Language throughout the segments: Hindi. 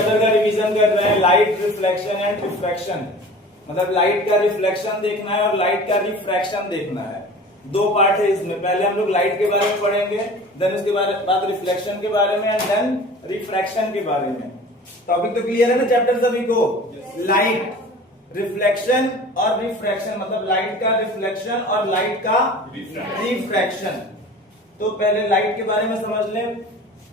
चैप्टर का रिवीजन कर रहे हैं, लाइट रिफ्लेक्शन एंड रिफ्रैक्शन। मतलब लाइट का रिफ्लेक्शन देखना है और लाइट का रिफ्रैक्शन देखना है। दो पार्ट है इसमें। पहले हम लोग लाइट के बारे में पढ़ेंगे, देन उसके बाद रिफ्लेक्शन के बारे में एंड देन रिफ्रैक्शन के बारे में। टॉपिक तो क्लियर है ना चैप्टर सभी को? लाइट, रिफ्लेक्शन और रिफ्रैक्शन, मतलब लाइट का रिफ्लेक्शन और लाइट का रिफ्रैक्शन। तो पहले लाइट के बारे में समझ लें।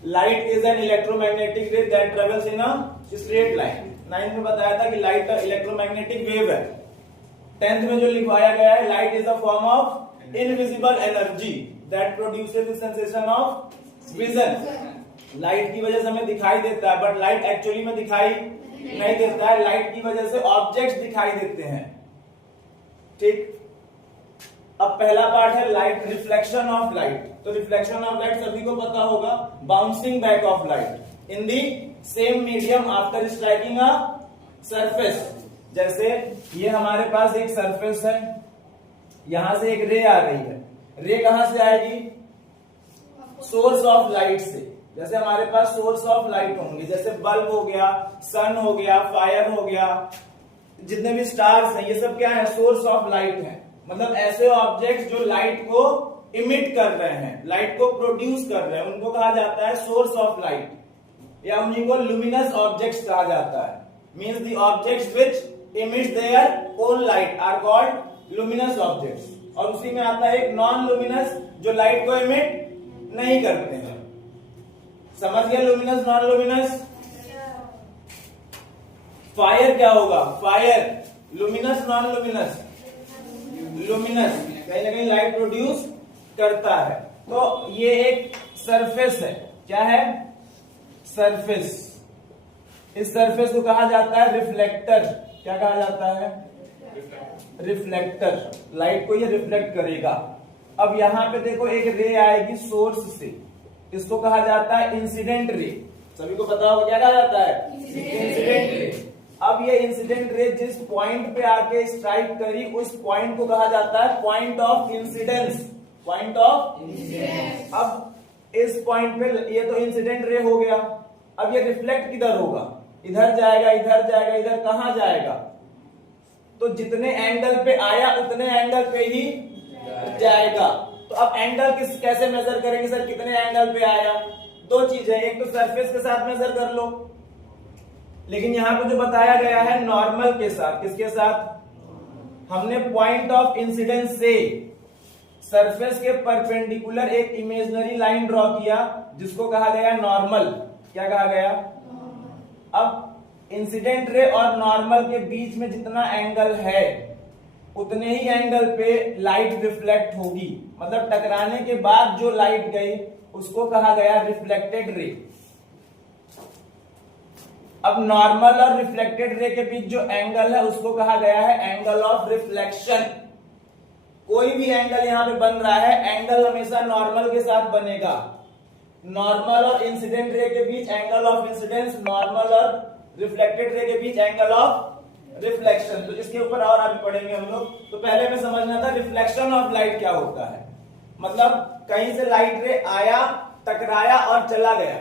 लाइट इज एन इलेक्ट्रोमैग्नेटिक रे that travels in a straight line. 9th में बताया था कि लाइट इलेक्ट्रोमैग्नेटिक वेव है। 10th में जो लिखवाया गया है, light is a form of invisible energy that produces the sensation of vision. Light की वजह से हमें दिखाई देता है, बट लाइट एक्चुअली में दिखाई नहीं देता है। लाइट की वजह से ऑब्जेक्ट्स दिखाई देते हैं। ठीक, अब पहला पार्ट है लाइट, रिफ्लेक्शन ऑफ लाइट। तो रिफ्लेक्शन ऑफ लाइट सभी को पता होगा, bouncing back of light in the same medium after striking a surface. जैसे ये हमारे पास एक सरफेस है, यहां से एक रे आ रही है। रे कहां से आएगी? सोर्स ऑफ लाइट से। जैसे हमारे पास सोर्स ऑफ लाइट होंगे, जैसे बल्ब हो गया, सन हो गया, फायर हो गया, जितने भी स्टार्स हैं, ये सब क्या है? सोर्स ऑफ लाइट है। मतलब ऐसे ऑब्जेक्ट्स जो लाइट को इमिट कर रहे हैं, लाइट को प्रोड्यूस कर रहे हैं, उनको कहा जाता है सोर्स ऑफ लाइट, या उन्हीं को लुमिनस ऑब्जेक्ट्स कहा जाता है। Means the objects which emit their own light are called luminous objects. और उसी में आता है एक नॉन लुमिनस, जो लाइट को इमिट नहीं करते हैं। समझ गया लुमिनस नॉन लुमिनस? फायर क्या होगा? Fire luminous non luminous? Luminous, कहीं ना कहीं लाइट प्रोड्यूस करता है। तो ये एक सरफेस है। क्या है? सरफेस। इस सरफेस को कहा जाता है रिफ्लेक्टर। क्या कहा जाता है? रिफ्लेक्टर। लाइट को ये रिफ्लेक्ट करेगा। अब यहां पे देखो एक रे आएगी सोर्स से, इसको कहा जाता है इंसिडेंट रे। सभी को पता होगा क्या कहा जाता है? Incident ray. अब ये इंसिडेंट रे जिस पॉइंट पे आके स्ट्राइक करी, उस पॉइंट को कहा जाता है point of incidence. Point of incidence. अब इस पॉइंट पे ये तो इंसिडेंट रे हो गया। अब ये रिफ्लेक्ट किधर होगा? इधर जाएगा, इधर जाएगा, इधर कहां जाएगा? तो जितने एंगल पे आया उतने एंगल पे ही जाएगा। तो अब एंगल कैसे मेजर करेंगे सर? कितने एंगल पे आया? दो चीज है, एक तो सरफेस के साथ मेजर कर लो, लेकिन यहां पे जो बताया गया है नॉर्मल के साथ। किसके साथ? हमने पॉइंट ऑफ इंसिडेंस से सरफेस के परपेंडिकुलर एक इमेजिनरी लाइन ड्रॉ किया, जिसको कहा गया नॉर्मल। क्या कहा गया? अब इंसिडेंट रे और नॉर्मल के बीच में जितना एंगल है, उतने ही एंगल पे लाइट रिफ्लेक्ट होगी। मतलब टकराने के बाद जो लाइट गई, उसको कहा गया रिफ्लेक्टेड रे। अब नॉर्मल और रिफ्लेक्टेड रे के बीच जो एंगल है, उसको कहा गया है एंगल ऑफ रिफ्लेक्शन। कोई भी एंगल यहां पे बन रहा है, एंगल हमेशा नॉर्मल के साथ बनेगा। नॉर्मल और इंसिडेंट रे के बीच एंगल ऑफ इंसिडेंस, नॉर्मल और रिफ्लेक्टेड रे के बीच एंगल ऑफ रिफ्लेक्शन। तो इसके ऊपर और आगे पढ़ेंगे हम लोग। तो पहले में समझना था रिफ्लेक्शन ऑफ लाइट क्या होता है। मतलब कहीं से लाइट रे आया, टकराया और चला गया।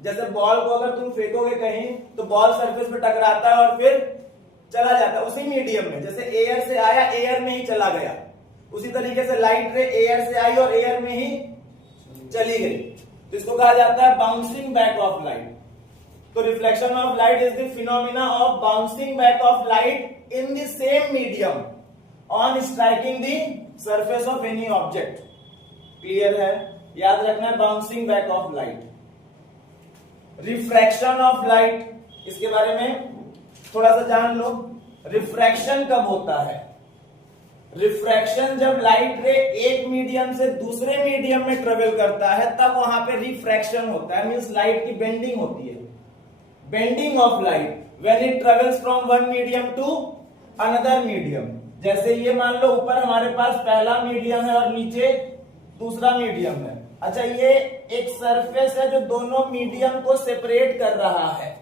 जैसे बॉल को अगर तुम फेंकोगे कहीं, तो बॉल सरफेस पे टकराता है और फिर चला जाता है उसी मीडियम में। जैसे एयर से आया, एयर में ही चला गया। उसी तरीके से लाइट रे एयर से आई और एयर में ही चली गई। तो इसको कहा जाता है बाउंसिंग बैक ऑफ लाइट। तो reflection of light is the phenomena of bouncing back of light in the same medium on striking the surface of any object. Clear है? याद रखना है bouncing back of light. Refraction of light, इसके बारे में थोड़ा सा जान लो। रिफ्रैक्शन कब होता है? रिफ्रैक्शन जब लाइट रे एक मीडियम से दूसरे मीडियम में ट्रेवल करता है, तब वहां पे रिफ्रैक्शन होता है। मींस लाइट की बेंडिंग होती है। Bending of light when it travels from one medium to another medium. जैसे ये मान लो ऊपर हमारे पास पहला मीडियम है और नीचे दूसरा मीडियम है। अच्छा, ये एक सरफेस है जो दोनों मीडियम को सेपरेट कर रहा है।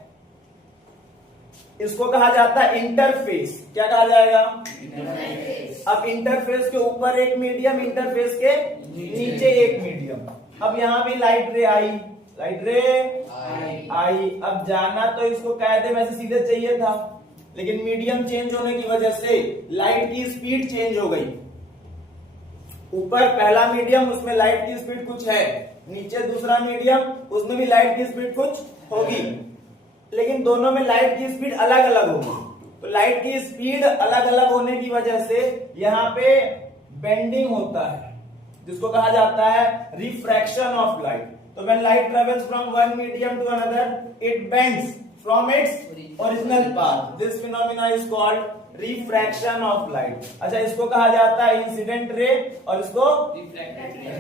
इसको कहा जाता है इंटरफेस। क्या कहा जाएगा? इंटरफेस। अब इंटरफेस के ऊपर एक मीडियम, इंटरफेस के नीचे एक मीडियम। अब यहां भी लाइट रे आई, लाइट रे आई। अब जाना तो इसको कायदे में से सीधे चाहिए था, लेकिन मीडियम चेंज होने की वजह से लाइट की स्पीड चेंज हो गई। ऊपर पहला मीडियम, उसमें लाइट की स्पीड कुछ है, नीचे दूसरा मीडियम, उसमें भी लाइट की स्पीड कुछ होगी, लेकिन दोनों में लाइट की स्पीड अलग अलग होगी। तो लाइट की स्पीड अलग अलग होने की वजह से यहाँ पे बेंडिंग होता है, जिसको कहा जाता है रिफ्रैक्शन ऑफ लाइट। तो when light travels from one medium to another, it bends from its original path. This phenomena is called refraction of light. अच्छा, इसको कहा जाता है इंसिडेंट रे और इसको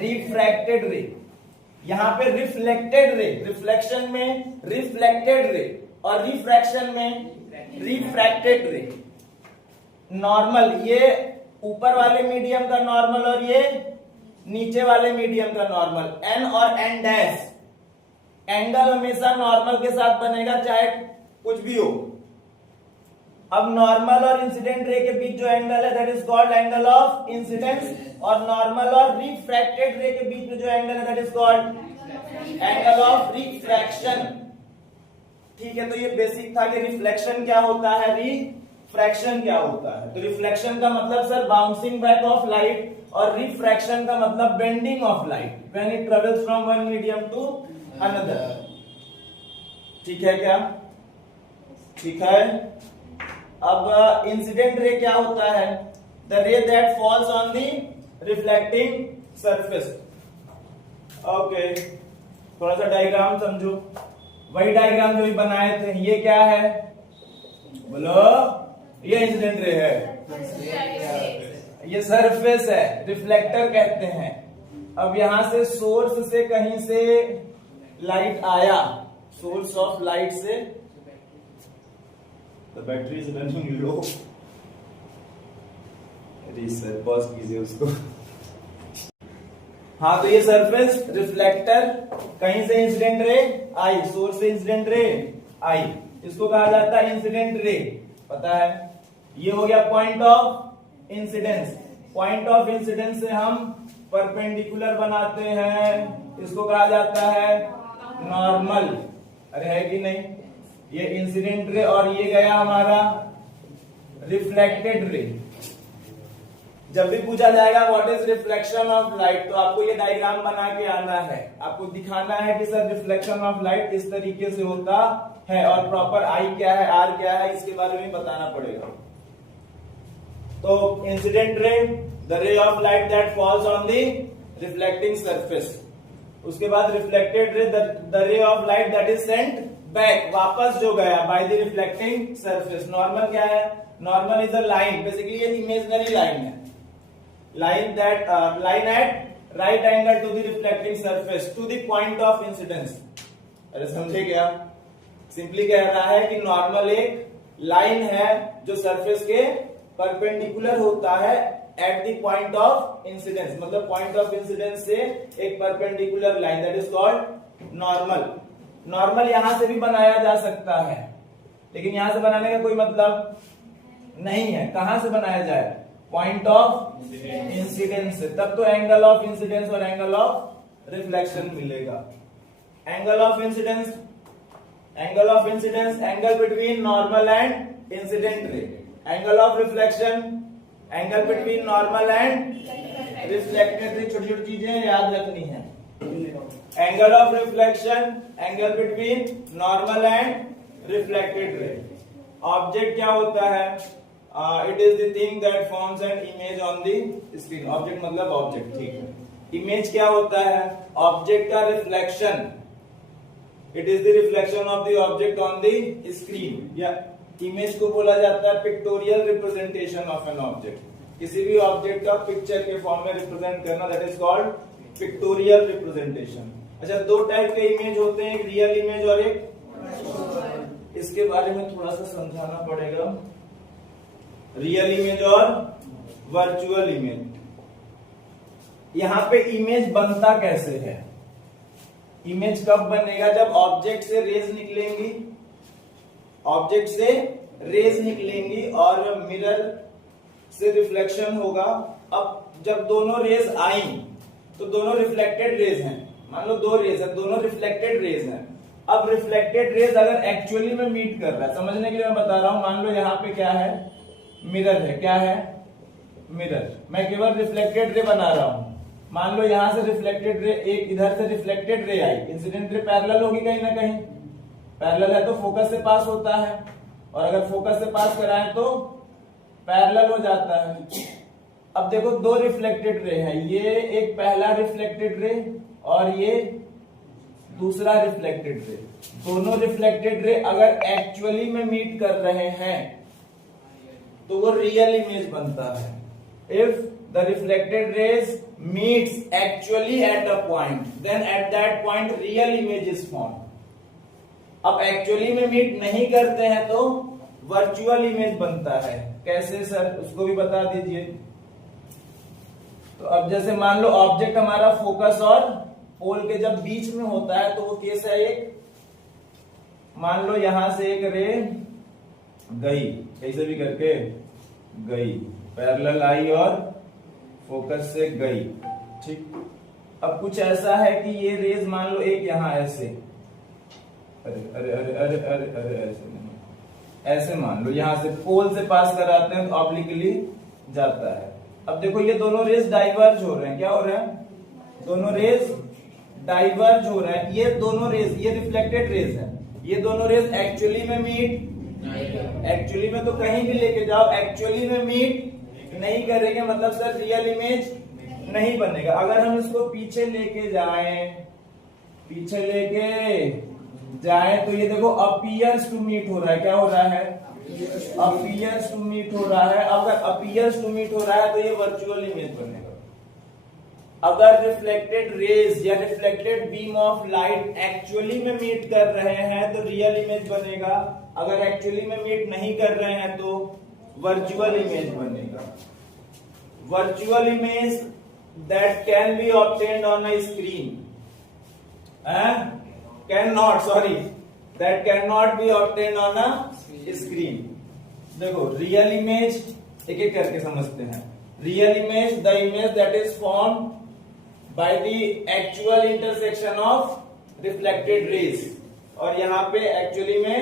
रिफ्रैक्टेड रे। यहाँ पे रिफ्लेक्टेड रे, रिफ्लेक्शन में रिफ्लेक्टेड रे और रिफ्रैक्शन में रिफ्रैक्टेड रे। नॉर्मल, ये ऊपर वाले मीडियम का नॉर्मल और ये नीचे वाले मीडियम का नॉर्मल, एन और एन डैश। एंगल हमेशा नॉर्मल के साथ बनेगा, चाहे कुछ भी हो। अब नॉर्मल और इंसिडेंट रे के बीच जो एंगल है that is called angle of incidence, और नॉर्मल और रिफ्रैक्टेड रे के बीच में जो एंगल है that is called angle of refraction. ठीक है, तो ये बेसिक था कि रिफ्लेक्शन क्या होता है, रिफ्रैक्शन क्या होता है। तो रिफ्लेक्शन का मतलब sir bouncing back of light, और रिफ्रैक्शन का मतलब bending of light when it travels from one medium to another. ठीक है क्या? ठीक है। अब इंसिडेंट रे क्या होता है? द रे that falls on the reflecting surface. Okay, थोड़ा सा डायग्राम समझो। वही डायग्राम जो भी बनाए थे, ये क्या है बोलो? ये इंसिडेंट रे है, ये सरफेस है, रिफ्लेक्टर कहते हैं। अब यहां से सोर्स से कहीं से लाइट आया, सोर्स ऑफ लाइट से, द बैटरी इज रनिंग लो। अरे सर पॉज कीजिए उसको। हाँ, तो ये सरफेस रिफ्लेक्टर, कहीं से इंसिडेंट रे आई, सोर्स से इंसिडेंट रे आई, इसको कहा जाता है इंसिडेंट रे। पता है, ये हो गया point of incidence. Point of incidence से हम परपेंडिकुलर बनाते हैं, इसको कहा जाता है नॉर्मल। अरे है कि नहीं? ये इंसिडेंट रे और ये गया हमारा रिफ्लेक्टेड रे। जब भी पूछा जाएगा what is reflection of light, तो आपको ये डायग्राम बना के आना है, आपको दिखाना है कि सर रिफ्लेक्शन ऑफ लाइट इस तरीके से होता है, और प्रॉपर आई क्या है, आर क्या है, इसके बारे में बताना पड़ेगा। तो इंसिडेंट रे, द रे of light that falls on the reflecting surface. उसके बाद रिफ्लेक्टेड रे, द रे of light that is sent back, वापस जो गया by the reflecting surface. Normal क्या है? Normal is a line, basically ये इमेजिनरी लाइन है, line at right angle to the reflecting surface to the point of incidence। अरे समझे क्या? सिंपली कह रहा है कि नॉर्मल एक लाइन है जो सरफेस के परपेंडिकुलर होता है at the point of incidence, मतलब पॉइंट ऑफ इंसिडेंस से एक perpendicular line, that is called normal. Normal यहां से भी बनाया जा सकता है, लेकिन यहां से बनाने का कोई मतलब नहीं है। कहां से बनाया जाए? पॉइंट ऑफ इंसिडेंस से, तब तो एंगल ऑफ इंसिडेंस और एंगल ऑफ रिफ्लेक्शन मिलेगा। Angle of incidence, angle between normal and incident ray. Angle of reflection, angle between normal and reflected ray. छोटी छोटी चीजें याद रखनी है। Angle of reflection, angle between normal and reflected ray. Object क्या होता है? It is the thing that forms an image on the screen. Object मतलब ऑब्जेक्ट, ठीक है। इमेज क्या होता है? ऑब्जेक्ट का reflection. It is the reflection of the object on the screen. या इमेज को बोला जाता है pictorial representation of an object. किसी भी ऑब्जेक्ट का पिक्चर के फॉर्म में रिप्रेजेंट करना, that is called pictorial representation. अच्छा, दो टाइप के इमेज होते हैं, एक रियल इमेज और एक, इसके बारे में थोड़ा सा समझाना पड़ेगा। रियल इमेज और वर्चुअल इमेज। यहां पे इमेज बनता कैसे है? इमेज कब बनेगा? जब ऑब्जेक्ट से रेज निकलेंगी, ऑब्जेक्ट से रेज निकलेंगी और मिरर से रिफ्लेक्शन होगा। अब जब दोनों रेज आई तो दोनों रिफ्लेक्टेड रेज हैं, मान लो दो रेज है, दोनों रिफ्लेक्टेड रेज हैं। अब रिफ्लेक्टेड रेज अगर एक्चुअली में मीट कर रहा है, समझने के लिए मैं बता रहा हूं, मान लो यहाँ पे क्या है, मिरर है, क्या है, मिरर। मैं केवल रिफ्लेक्टेड रे बना रहा हूं। मान लो यहां से रिफ्लेक्टेड रे, एक इधर से रिफ्लेक्टेड रे आई, इंसिडेंट रे पैरेलल होगी कहीं ना कहीं, पैरेलल है तो फोकस से पास होता है, और अगर फोकस से पास कराएं तो पैरेलल हो जाता है। अब देखो दो रिफ्लेक्टेड रे हैं, ये एक पहला रिफ्लेक्टेड रे और ये दूसरा रिफ्लेक्टेड रे। दोनों रिफ्लेक्टेड रे अगर एक्चुअली में मीट कर रहे हैं तो वो रियल इमेज बनता है। If the reflected rays meets actually at a point, then at that point real image is form. अब एक्चुअली में मीट नहीं करते हैं तो वर्चुअल इमेज बनता है। कैसे सर, उसको भी बता दीजिए। तो अब जैसे मान लो ऑब्जेक्ट हमारा फोकस और पोल के जब बीच में होता है तो वो केस है एक, मान लो यहां से एक रे गई, कैसे भी करके गई, पैरेलल आई और फोकस से गई, ठीक। अब कुछ ऐसा है कि ये रेज मान लो एक यहां ऐसे, अरे अरे अरे अरे अरे अरे ऐसे नहीं, ऐसे मान लो यहां से पोल से पास कराते हैं तो ऑब्लिकली जाता है। अब देखो ये दोनों रेज डाइवर्ज हो रहे हैं, क्या हो रहे हैं, दोनों रेज डाइवर्ज हो रहे हैं। ये दोनों रेज, ये रिफ्लेक्टेड रेज है, ये दोनों रेज एक्चुअली में मीट, एक्चुअली में तो कहीं भी लेके जाओ, एक्चुअली में मीट नहीं करेंगे, मतलब सर रियल इमेज नहीं बनेगा। अगर हम इसको पीछे लेके जाएं, पीछे लेके जाएं तो ये देखो अपीयर्स टू मीट हो रहा है, क्या हो रहा है, अपीयर्स टू मीट हो रहा है। अगर अपीयर्स टू मीट हो रहा है तो ये वर्चुअल इमेज बनेगा। अगर रिफ्लेक्टेड रेज या reflected beam of light actually में मीट कर रहे हैं तो रियल इमेज बनेगा, अगर एक्चुअली में मीट नहीं कर रहे हैं तो वर्चुअल इमेज बनेगा। Virtual image that can be obtained on a screen, that cannot be obtained on a screen। देखो रियल इमेज एक एक करके समझते हैं। Real image, the image that is formed by the actual intersection of reflected raise, और यहाँ पे एक्चुअली में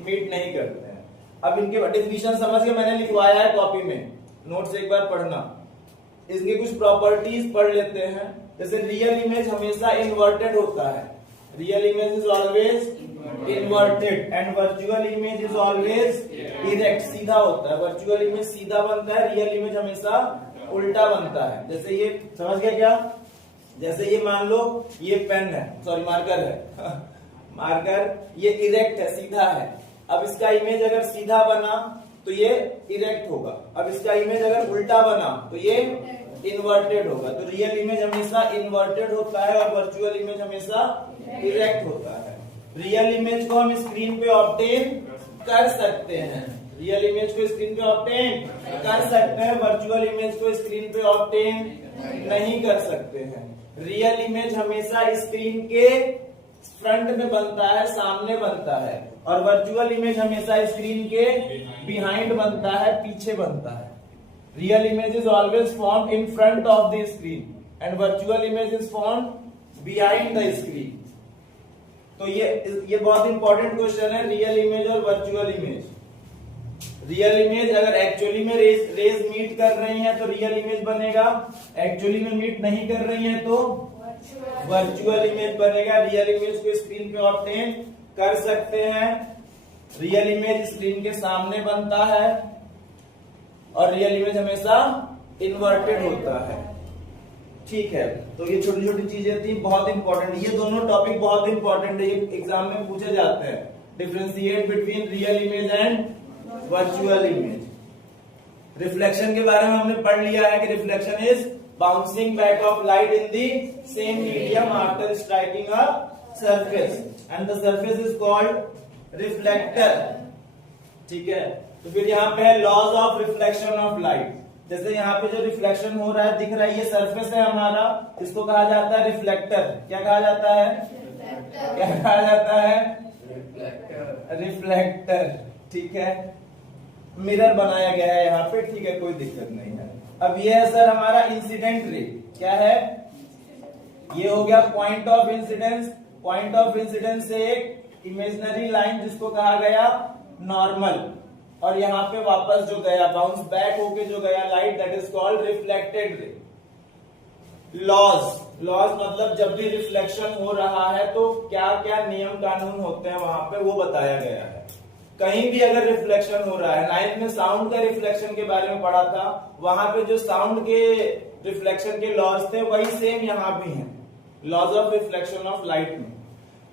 मीट नहीं करते हैं। अब इनके डेफिनेशन समझ के मैंने लिखवाया है कॉपी में, नोट्स एक बार पढ़ना। इसके कुछ प्रॉपर्टीज पढ़ लेते हैं। जैसे रियल इमेज हमेशा इन्वर्टेड होता है, real image is always inverted and virtual image is always erect, सीधा होता है। वर्चुअल इमेज सीधा बनता है, रियल इमेज हमेशा उल्टा बनता है। जैसे ये समझ गया क्या, जैसे ये मान लो ये पेन है, सॉरी मार्कर है मार्कर ये इरेक्ट है, सीधा है। अब इसका इमेज अगर सीधा बना तो ये इरेक्ट होगा, अब इसका इमेज अगर उल्टा बना तो ये इन्वर्टेड होगा। तो रियल इमेज हमेशा इन्वर्टेड होता है और वर्चुअल इमेज हमेशा इरेक्ट होता है। रियल इमेज को हम स्क्रीन पे ऑब्टेन कर सकते हैं, रियल इमेज को स्क्रीन पे ऑब्टेन कर सकते हैं, वर्चुअल इमेज को स्क्रीन पे ऑब्टेन नहीं कर सकते हैं। रियल इमेज हमेशा स्क्रीन के फ्रंट में बनता है, सामने बनता है, और वर्चुअल इमेज हमेशा स्क्रीन के बिहाइंड बनता है, पीछे बनता है। Real image is always formed in front of the screen and virtual image is formed behind the screen. तो ये बहुत इंपॉर्टेंट क्वेश्चन है, रियल इमेज और वर्चुअल इमेज। रियल इमेज अगर एक्चुअली में रेज मीट कर रही है तो रियल इमेज बनेगा, एक्चुअली में मीट नहीं कर रही है तो वर्चुअल इमेज बनेगा। रियल इमेज को स्क्रीन पे ऑब्टेन कर सकते हैं, रियल इमेज स्क्रीन के सामने बनता है और रियल इमेज हमेशा इन्वर्टेड होता है। ठीक है, तो ये छोटी छोटी चीजें थी, बहुत इंपॉर्टेंट। ये दोनों टॉपिक बहुत इंपॉर्टेंट है, ये एग्जाम में पूछे जाते हैं। Differentiate between real image and virtual image. Reflection के बारे में हमने पढ़ लिया है कि reflection is bouncing back of light in the same medium after striking a surface and the surface is called reflector. ठीक है, तो फिर यहाँ पे है laws of reflection of light. जैसे यहाँ पे जो रिफ्लेक्शन हो रहा है दिख रहा है, ये सरफेस है हमारा, इसको कहा जाता है रिफ्लेक्टर। क्या कहा जाता है, क्या कहा जाता है, रिफ्लेक्टर। ठीक है, मिरर बनाया गया है यहाँ पे, ठीक है, कोई दिक्कत नहीं है। अब ये है सर हमारा इंसिडेंट रे। क्या है, ये हो गया point of incidence. Point of incidence से एक इमेजिनरी लाइन जिसको कहा गया नॉर्मल, और यहाँ पे वापस जो गया बाउंस बैक होके जो गया light, that is called reflected ray. Laws मतलब जब भी रिफ्लेक्शन हो रहा है तो क्या क्या नियम कानून होते हैं वहां पे वो बताया गया है। कहीं भी अगर रिफ्लेक्शन हो रहा है, 9th में साउंड का रिफ्लेक्शन के बारे में पढ़ा था, वहां पे जो साउंड के रिफ्लेक्शन के लॉज थे वही सेम यहाँ भी हैं, laws of reflection of light में।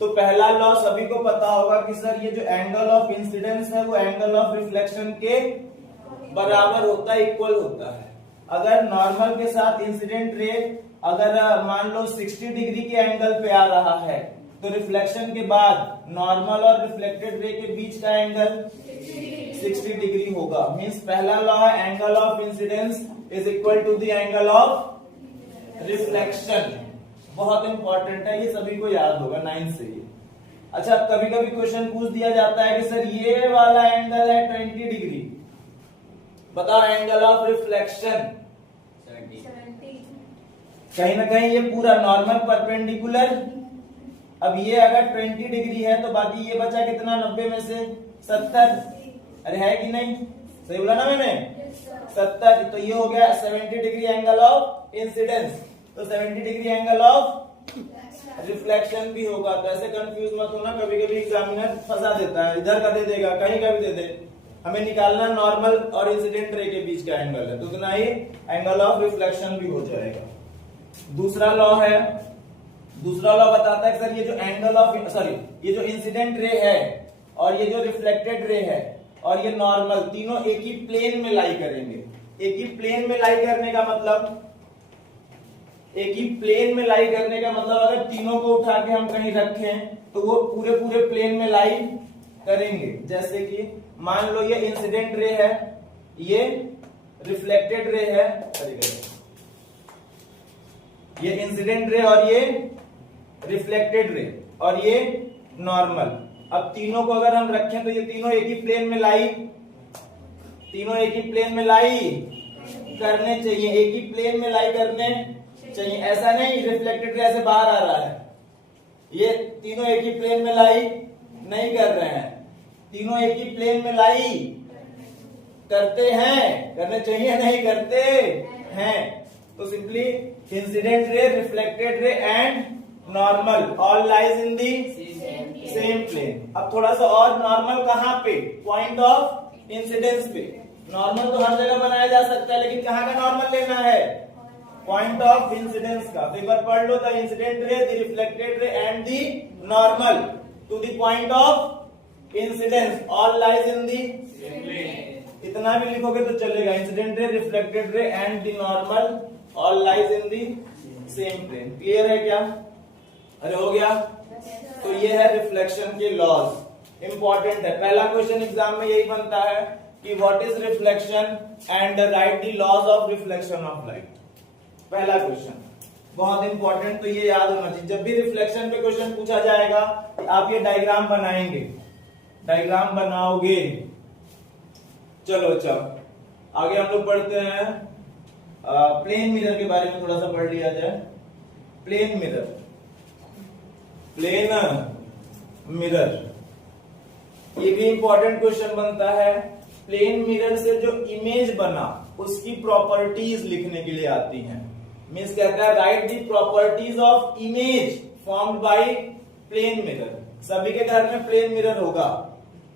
तो पहला लॉ सभी को पता होगा कि सर ये जो एंगल ऑफ इंसिडेंस है वो एंगल ऑफ रिफ्लेक्शन के बराबर होता है, इक्वल होता है। अगर नॉर्मल के साथ इंसिडेंट रे अगर मान लो 60 डिग्री के एंगल पे आ रहा है, तो रिफ्लेक्शन के बाद नॉर्मल और रिफ्लेक्टेड रे के बीच का एंगल 60 डिग्री होगा। मींस पहला लॉ है angle of incidence is equal to the angle of reflection. बहुत इंपॉर्टेंट है, ये सभी को याद होगा 9th से ही। अच्छा, कभी कभी क्वेश्चन पूछ दिया जाता है कि सर ये वाला एंगल है 20 डिग्री, बताओ एंगल ऑफ रिफ्लेक्शन 70। कहीं ना कहीं ये पूरा नॉर्मल परपेंडिकुलर। अब ये अगर 20 डिग्री है तो बाकी ये बचा कितना 90 में से 70। अरे है कि नहीं, सही बोला ना मैंने, 70। तो ये हो गया 70 डिग्री एंगल ऑफ इंसिडेंस, तो 70 डिग्री एंगल ऑफ रिफ्लेक्शन भी होगा। तो ऐसे कंफ्यूज मत होना, कभी कभी एग्जामिनर फंसा देता है, इधर का दे देगा कहीं का भी दे दे, हमें निकालना नॉर्मल और इंसिडेंट रे के बीच का एंगल है, तो उतना ही एंगल ऑफ रिफ्लेक्शन भी हो जाएगा। दूसरा लॉ है, दूसरा लॉ बताता है कि सर ये जो एंगल ऑफ ये जो इंसिडेंट रे है और ये जो रिफ्लेक्टेड रे है और ये नॉर्मल, तीनों एक ही प्लेन में लाई करेंगे। एक ही प्लेन में लाई करने का मतलब, एक ही प्लेन में लाई करने का मतलब अगर तीनों को उठा के हम कहीं रखें तो वो पूरे पूरे प्लेन में लाई करेंगे। जैसे कि मान लो ये इंसिडेंट रे है, ये रिफ्लेक्टेड रे है, ये इंसिडेंट रे और ये रिफ्लेक्टेड रे और ये नॉर्मल। अब तीनों को अगर हम रखें तो ये तीनों एक ही प्लेन में लाई, तीनों एक ही प्लेन में लाई करने चाहिए, एक ही प्लेन में लाई करने चाहिए। ऐसा नहीं रिफ्लेक्टेड रे ऐसे बाहर आ रहा है, ये तीनों एक ही प्लेन में लाई नहीं कर रहे हैं, तीनों एक ही प्लेन में लाई करते हैं, करने चाहिए नहीं करते हैं। तो simply incident ray, reflected ray and normal all lies in the same plane. अब थोड़ा सा और, नॉर्मल कहाँ पे, पॉइंट ऑफ इंसिडेंस पे। नॉर्मल तो हर जगह बनाया जा सकता है, लेकिन कहाँ का नॉर्मल लेना है, पॉइंट ऑफ इंसिडेंस का। तो एक बार पढ़ लो, the incident ray, the reflected ray and the normal to the point of incidence all lies in the. इतना भी लिखोगे तो चलेगा, incident ray, reflected ray and the normal all lies in the same plane. Clear है क्या? अरे हो गया। तो ये है रिफ्लेक्शन के लॉज, इंपॉर्टेंट है। पहला क्वेश्चन एग्जाम में यही बनता है कि what is reflection and write the laws of reflection of light. पहला क्वेश्चन बहुत इंपॉर्टेंट, तो ये याद होना चाहिए। जब भी रिफ्लेक्शन पे क्वेश्चन पूछा जाएगा आप ये डायग्राम बनाएंगे, डायग्राम बनाओगे। चलो आगे हम लोग पढ़ते हैं प्लेन मिरर के बारे में, थोड़ा सा पढ़ लिया जाए। प्लेन मिरर, प्लेन मिरर, ये भी इंपॉर्टेंट क्वेश्चन बनता है। प्लेन मिरर से जो इमेज बना उसकी प्रॉपर्टीज लिखने के लिए आती हैं। मीन्स कहता है write the properties of image formed by plane mirror. सभी के घर में प्लेन मिरर होगा।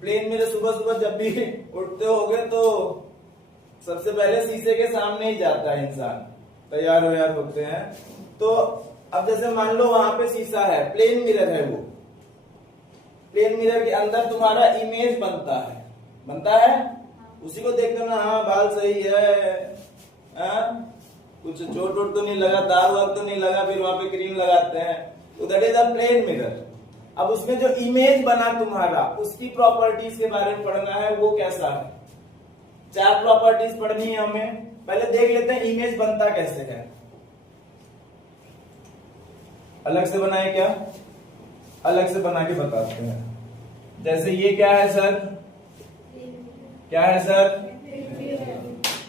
प्लेन मिरर सुबह सुबह जब भी उठते होगे तो सबसे पहले शीशे के सामने ही जाता है इंसान, तैयार होते हैं। तो अब जैसे मान लो वहां पे शीशा है, प्लेन मिरर है, वो प्लेन मिरर के अंदर तुम्हारा इमेज बनता है, उसी को देखते ना, हाँ बाल सही है, कुछ चोट वोट तो नहीं लगा, दाग वाग तो नहीं लगा, फिर वहां पे क्रीम लगाते हैं, तो that is a plane mirror. अब उसमें जो इमेज बना तुम्हारा, उसकी प्रॉपर्टीज के बारे में पढ़ना है, वो कैसा है। 4 प्रॉपर्टीज पढ़नी है हमें। पहले देख लेते हैं इमेज बनता कैसे है। अलग से बनाए क्या, अलग से बना के बताते हैं। जैसे ये क्या है सर, क्या है सर,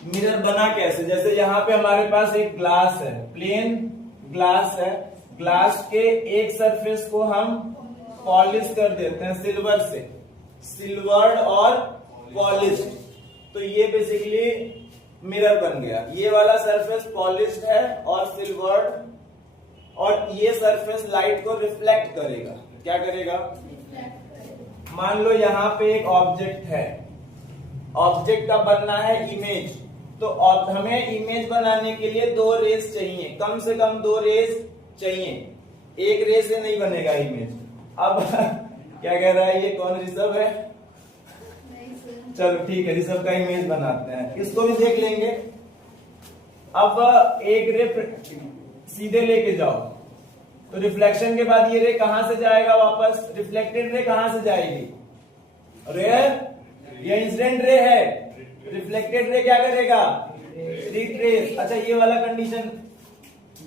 मिरर बना कैसे। जैसे यहाँ पे हमारे पास एक ग्लास है, प्लेन ग्लास है, ग्लास के एक सरफेस को हम पॉलिश कर देते हैं सिल्वर से, सिल्वर्ड और पॉलिश्ड, तो ये बेसिकली मिरर बन गया। ये वाला सरफेस पॉलिश्ड है और सिल्वर्ड, और ये सरफेस लाइट को रिफ्लेक्ट करेगा। क्या करेगा? मान लो यहाँ पे एक ऑब्जेक्ट है, ऑब्जेक्ट का बनना है इमेज, तो हमें इमेज बनाने के लिए 2 रेस चाहिए, कम से कम 2 रेस चाहिए, एक रे से नहीं बनेगा इमेज। अब क्या कह रहा है ये? कौन? ऋषभ है? चलो ठीक है, ऋषभ का इमेज बनाते हैं, इसको भी देख लेंगे। अब एक रे सीधे लेके जाओ, तो रिफ्लेक्शन के बाद ये रे कहां से जाएगा वापस? रिफ्लेक्टेड रे कहां से जाएगी? रे ये इंसिडेंट रे है, रिफ्लेक्टेड रे क्या करेगा? रिट्रेस। अच्छा ये वाला कंडीशन,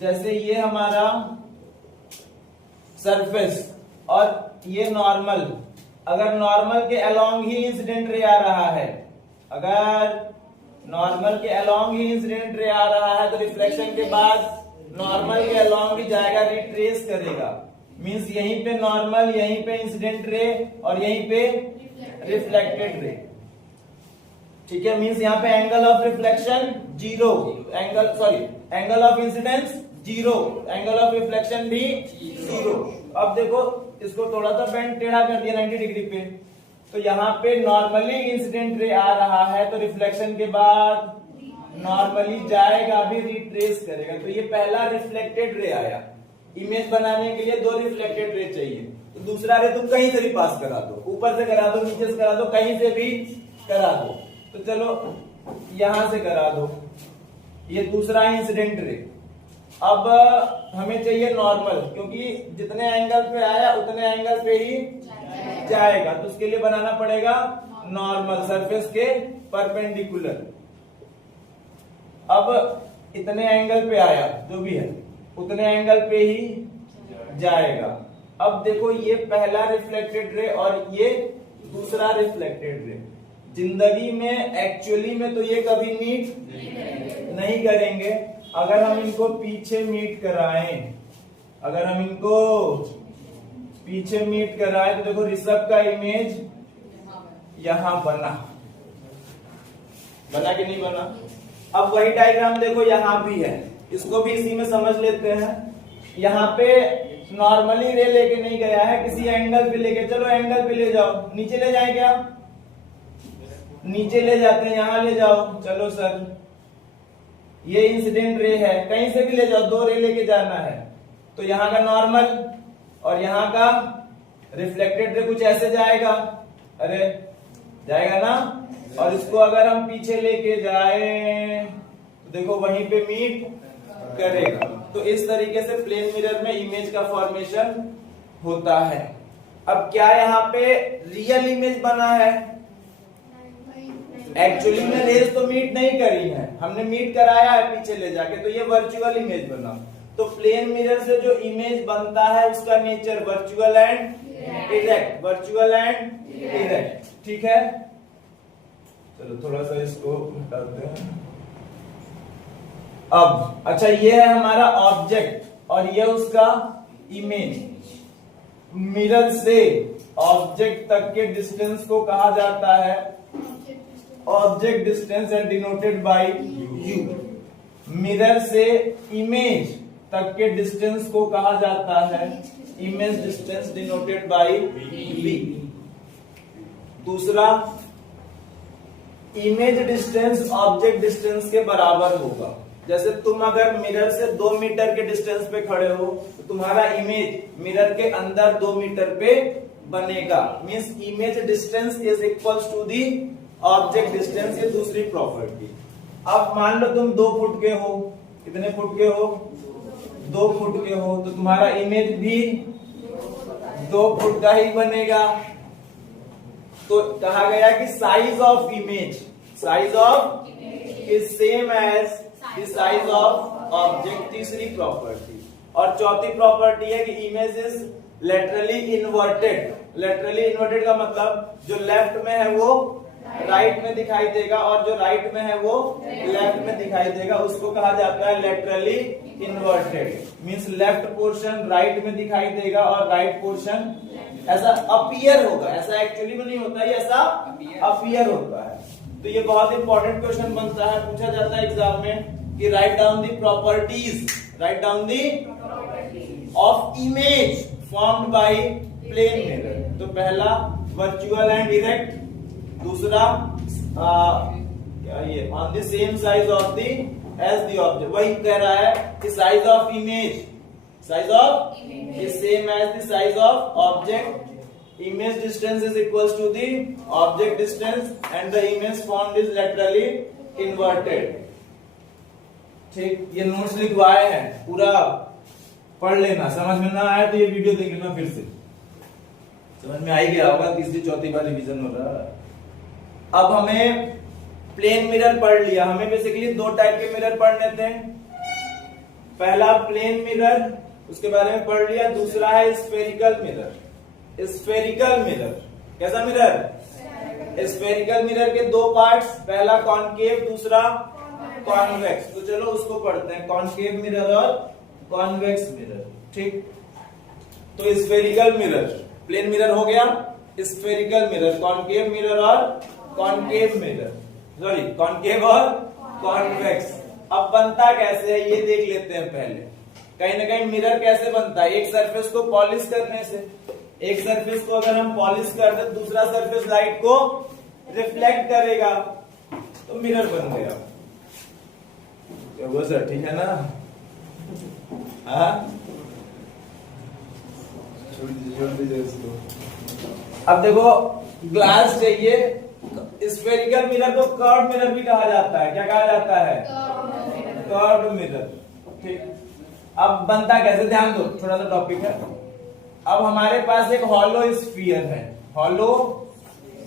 जैसे ये हमारा सरफेस और ये नॉर्मल, अगर नॉर्मल के अलोंग ही इंसिडेंट रे आ रहा है, अगर नॉर्मल के अलोंग ही इंसिडेंट रे आ रहा है, तो रिफ्लेक्शन के बाद नॉर्मल के अलोंग भी जाएगा, रिट्रेस करेगा। मींस यहीं पे नॉर्मल, यहीं पे इंसिडेंट रे और यहीं पे रिफ्लेक्टेड रे। ठीक है, मींस यहाँ पे angle of reflection 0, angle of incidence 0, angle of reflection भी 0। अब देखो इसको थोड़ा सा बेंड टेढ़ा कर दिया 90 डिग्री पे, तो यहाँ पे नॉर्मली इंसिडेंट रे आ रहा है, तो रिफ्लेक्शन के बाद नॉर्मली जाएगा भी, रिट्रेस करेगा। तो ये पहला रिफ्लेक्टेड रे आया। इमेज बनाने के लिए 2 रिफ्लेक्टेड रे चाहिए, तो दूसरा रे तुम कहीं से भी पास करा दो, ऊपर से करा दो, नीचे से करा दो, कहीं से भी करा दो। तो चलो यहां से करा दो, ये दूसरा इंसिडेंट रे। अब हमें चाहिए नॉर्मल, क्योंकि जितने एंगल पे आया उतने एंगल पे ही जाएगा, तो उसके लिए बनाना पड़ेगा नॉर्मल, सरफेस के परपेंडिकुलर। अब इतने एंगल पे आया, जो भी है उतने एंगल पे ही जाएगा। अब देखो ये पहला रिफ्लेक्टेड रे और ये दूसरा रिफ्लेक्टेड रे, जिंदगी में एक्चुअली में तो ये कभी मीट नहीं करेंगे। अगर हम इनको पीछे मीट कराएं, अगर हम इनको पीछे मीट कराएं, तो देखो ऋषभ का इमेज यहां बना कि नहीं बना? अब वही डायग्राम देखो यहां भी है, इसको भी इसी में समझ लेते हैं। यहाँ पे नॉर्मली रे लेके नहीं गया है, किसी एंगल पे लेके, चलो एंगल पे ले जाओ, नीचे ले जाए क्या? नीचे ले जाते हैं, यहां ले जाओ। चलो सर ये इंसिडेंट रे है, कहीं से भी ले जाओ, 2 रे लेके जाना है, तो यहाँ का नॉर्मल और यहाँ का रिफ्लेक्टेड रे कुछ ऐसे जाएगा, अरे जाएगा ना। और इसको अगर हम पीछे लेके जाए तो देखो वहीं पे मीट करेगा। तो इस तरीके से प्लेन मिरर में इमेज का फॉर्मेशन होता है। अब क्या यहाँ पे रियल इमेज बना है? एक्चुअली में रेज तो मीट नहीं करी है, हमने मीट कराया है पीछे ले जाके, तो ये वर्चुअल इमेज बना। तो प्लेन मिरर से जो इमेज बनता है उसका nature virtual and erect, virtual and erect. ठीक है, चलो थोड़ा सा इसको हटाते हैं। अब अच्छा ये है हमारा ऑब्जेक्ट और ये उसका इमेज। मिरर से ऑब्जेक्ट तक के डिस्टेंस को कहा जाता है object distance and denoted by u. Mirror से इमेज तक के डिस्टेंस को कहा जाता है image distance denoted by v. दूसरा, इमेज डिस्टेंस ऑब्जेक्ट डिस्टेंस के बराबर होगा। जैसे तुम अगर मिरर से 2 मीटर के डिस्टेंस पे खड़े हो तो तुम्हारा इमेज मिरर के अंदर 2 मीटर पे बनेगा। Means image distance is equals to the object distance. ये दूसरी प्रॉपर्टी। अब मान लो तुम 2 फुट के हो, कितने फुट के हो? 2 फुट के हो, तो तुम्हारा इमेज भी 2 फुट का ही बनेगा। तो कहा गया कि size of image, size of is same as the size of object. तीसरी प्रॉपर्टी। और चौथी प्रॉपर्टी है कि image is laterally inverted. Laterally inverted का मतलब जो लेफ्ट में है वो राइट में दिखाई देगा और जो राइट में है वो लेफ्ट में दिखाई देगा, उसको कहा जाता है laterally inverted. Means left portion right में दिखाई देगा और राइट पोर्शन ऐसा अपीयर होगा, ऐसा एक्चुअली में नहीं होता, ये ऐसा अपीयर होता है। तो ये बहुत इंपॉर्टेंट क्वेश्चन बनता है, पूछा जाता है एग्जाम में कि write down the properties, write down the of image formed by plane mirror. तो पहला वर्चुअल एंड इरेक्ट, दूसरा क्या ये on the same size of the as the object. वही कह रहा है कि size of image, size of is same as the size of object, image distance is equals to the object distance and the image formed is laterally inverted। ठीक, ये नोट्स लिखवाए हैं, पूरा पढ़ लेना, समझ में ना आया तो ये वीडियो देख लेना फिर से, समझ में आ ही गया होगा, तीसरी चौथी बार रिवीजन हो रहा है। अब हमें प्लेन मिरर पढ़ लिया, हमें बेसिकली दो टाइप के मिरर पढ़ने थे। पहला प्लेन मिरर, उसके बारे में पढ़ लिया, दूसरा है स्फेरिकल मिरर। स्फेरिकल मिरर कैसा मिरर? स्फेरिकल मिरर के दो पार्ट्स, पहला कॉनकेव, दूसरा कॉन्वेक्स। तो चलो उसको पढ़ते हैं, कॉनकेव मिरर और कॉन्वेक्स मिरर। ठीक, तो स्फेरिकल मिरर, प्लेन मिरर हो गया, स्फेरिकल मिरर, कॉनकेव मिरर और कॉनकेव मिरर, सॉरी कॉनकेव और कॉन्वेक्स। अब बनता कैसे है ये देख लेते हैं पहले। कहीं ना कहीं मिरर कैसे बनता है? एक सरफेस को पॉलिश करने से, एक सरफेस को अगर हम पॉलिश कर दे, दूसरा सरफेस लाइट को रिफ्लेक्ट करेगा तो मिरर बन गया। क्या वो सर ठीक है ना? हाँ, छोड़ दीजिए इसको। अब देखो ग्लास चाहिए, स्फेरिकल मिरर को कर्व मिरर भी कहा जाता है। क्या कहा जाता है? Curve mirror. ठीक, अब बनता कैसे, ध्यान दो, छोटा सा टॉपिक है। अब हमारे पास एक हॉलो स्फीयर है, हॉलो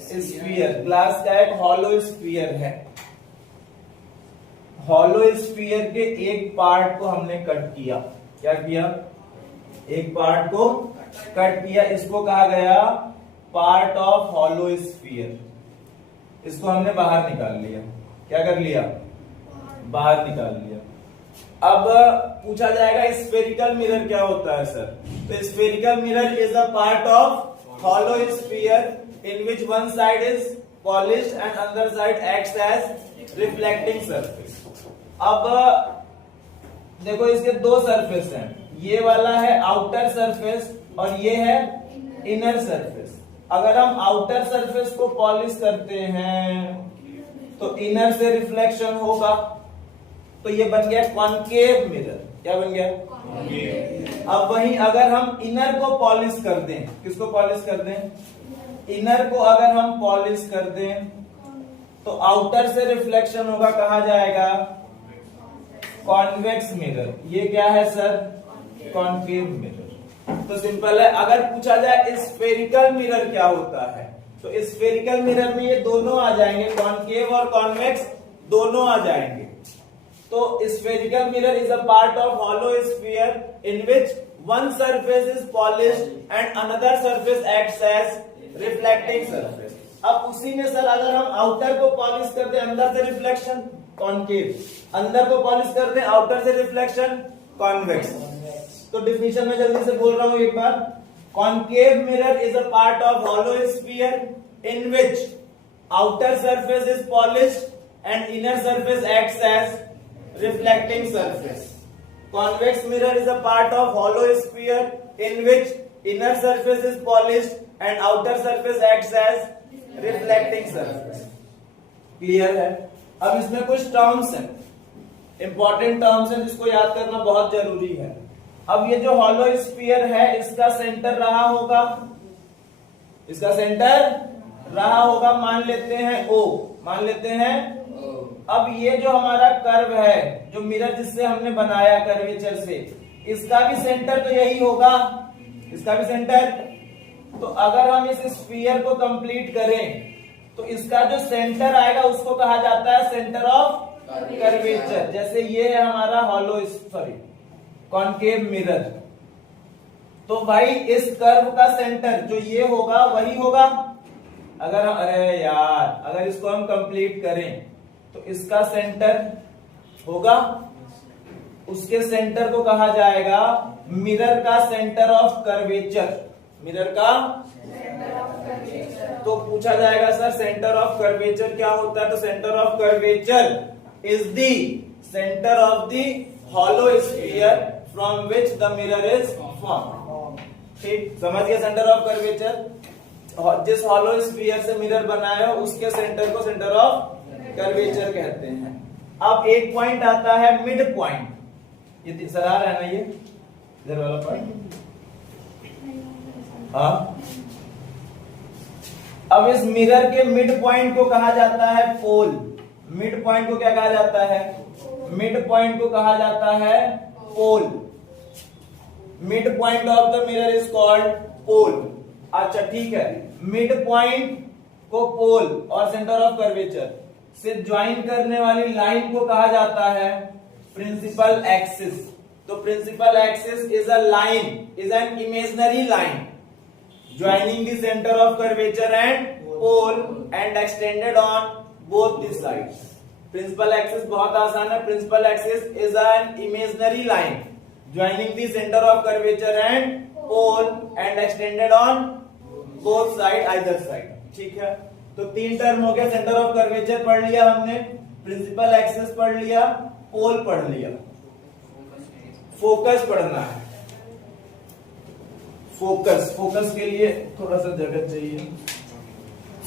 स्फीयर, ग्लास का एक हॉलो स्फीयर है। हॉलो स्फीयर के एक पार्ट को हमने कट किया। क्या किया? एक पार्ट को कट किया, इसको कहा गया पार्ट ऑफ हॉलो स्फीयर। इसको हमने बाहर निकाल लिया। क्या कर लिया? बाहर निकाल लिया। अब पूछा जाएगा स्फेरिकल मिरर क्या होता है सर? तो spherical mirror is a part of hollow sphere in which one side is polished and other side acts as reflecting surface. अब देखो इसके दो सरफेस हैं, ये वाला है आउटर सरफेस और ये है इनर सरफेस। अगर हम आउटर सरफेस को पॉलिश करते हैं तो इनर से रिफ्लेक्शन होगा, तो ये बन गया कॉनकेव मिरर। क्या बन गया? अब वहीं अगर हम इनर को पॉलिश कर दें, किसको पॉलिश कर दें? इनर को अगर हम पॉलिश कर दें तो आउटर से रिफ्लेक्शन होगा, कहा जाएगा कॉन्वेक्स मिरर। ये क्या है सर? Concave mirror. तो सिंपल है। अगर पूछा जाए स्फेरिकल मिरर क्या होता है, तो स्फेरिकल मिरर में ये दोनों आ जाएंगे, कॉनकेव और कॉन्वेक्स दोनों आ जाएंगे। तो spherical mirror is a part of hollow sphere in which one surface is polished and another surface acts as reflecting surface. अब उसी में सर अगर हम आउटर को पॉलिश कर दे, अंदर से रिफ्लेक्शन कॉनकेव, अंदर को पॉलिश कर दे, आउटर से रिफ्लेक्शन कॉन्वेक्स। तो डिफिनेशन में जल्दी से बोल रहा हूं एक बार। Concave mirror is a part of hollow sphere in which outer surface is polished and inner surface acts as reflecting surface. Convex mirror is a part of hollow sphere in which inner surface is polished and outer surface acts as reflecting surface. Clear है? अब इसमें कुछ टर्म्स हैं, इंपॉर्टेंट टर्म्स हैं जिसको याद करना बहुत जरूरी है। अब ये जो हॉलो स्फीयर है इसका सेंटर रहा होगा, इसका सेंटर रहा होगा, मान लेते हैं O, मान लेते हैं। अब ये जो हमारा कर्व है, जो मिरर जिससे हमने बनाया कर्वेचर से, इसका भी सेंटर तो यही होगा, इसका भी सेंटर। तो अगर हम इस स्फीयर को कंप्लीट करें तो इसका जो सेंटर आएगा उसको कहा जाता है सेंटर ऑफ कर्वेचर। जैसे ये है हमारा हॉलो कॉनकेव मिरर, तो भाई इस कर्व का सेंटर जो ये होगा वही होगा। अगर अगर इसको हम कंप्लीट करें तो इसका सेंटर होगा, उसके सेंटर को कहा जाएगा मिरर का सेंटर ऑफ कर्वेचर। मिरर का तो पूछा जाएगा सर सेंटर ऑफ कर्वेचर क्या होता है, तो centre of curvature is the centre of the hollow sphere from which the mirror is form. ठीक, समझ गए सेंटर ऑफ कर्वेचर, जिस हॉलो स्फीयर से मिरर बना है उसके सेंटर को सेंटर ऑफ कर्वेचर कहते हैं। अब एक पॉइंट आता है मिड पॉइंट, ये सर आ रहा है ना, ये इधर वाला पॉइंट। हाँ, अब इस मिरर के मिड पॉइंट को कहा जाता है पोल। मिड पॉइंट को क्या कहा जाता है, मिड पॉइंट को कहा जाता है pole. Mid point of the mirror is called pole. अच्छा ठीक है, मिड पॉइंट को पोल और सेंटर ऑफ कर्वेचर से ज्वाइन करने वाली लाइन को कहा जाता है प्रिंसिपल एक्सिस। तो principal axis is a line, is an imaginary line joining the center of curvature and pole and extended on both the sides. Principal axis बहुत आसान है, principal axis is an imaginary line joining the center of curvature and pole and extended on both side, either side. ठीक है, तो तीन टर्म हो गया, सेंटर ऑफ कर्वेचर पढ़ लिया हमने, प्रिंसिपल एक्सिस पढ़ लिया, पोल पढ़ लिया। फोकस पढ़ना है। फोकस, फोकस के लिए थोड़ा सा जगह चाहिए।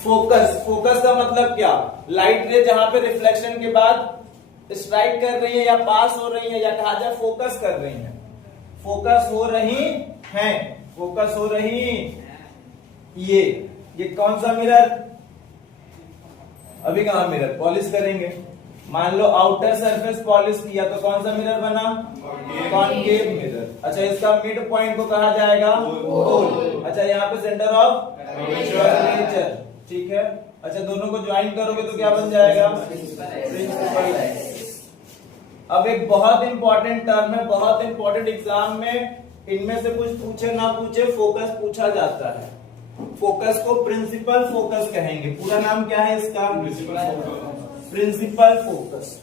फोकस, फोकस का मतलब क्या, लाइट रे जहां पे रिफ्लेक्शन के बाद स्ट्राइक कर रही है या पास हो रही है या कहा जाए फोकस कर रही है, फोकस हो रही हैं, फोकस हो रही। ये कौन सा मिरर, अभी कहां मिरर पॉलिश करेंगे, मान लो आउटर सरफेस पॉलिश किया तो कौन सा मिरर बना, कॉनकेव मिरर। अच्छा, इसका मिड पॉइंट को कहा जाएगा पोल। अच्छा, यहाँ पे सेंटर ऑफ कर्वेचर। ठीक है, अच्छा दोनों को ज्वाइन करोगे तो क्या बन जाएगा, प्रिंसिपल एक्सिस। अब एक बहुत इंपॉर्टेंट टर्म है, बहुत इंपॉर्टेंट, एग्जाम में इनमें से कुछ पूछे ना पूछे फोकस पूछा जाता है। फोकस को प्रिंसिपल फोकस कहेंगे, पूरा नाम क्या है इसका, प्रिंसिपल फोकस।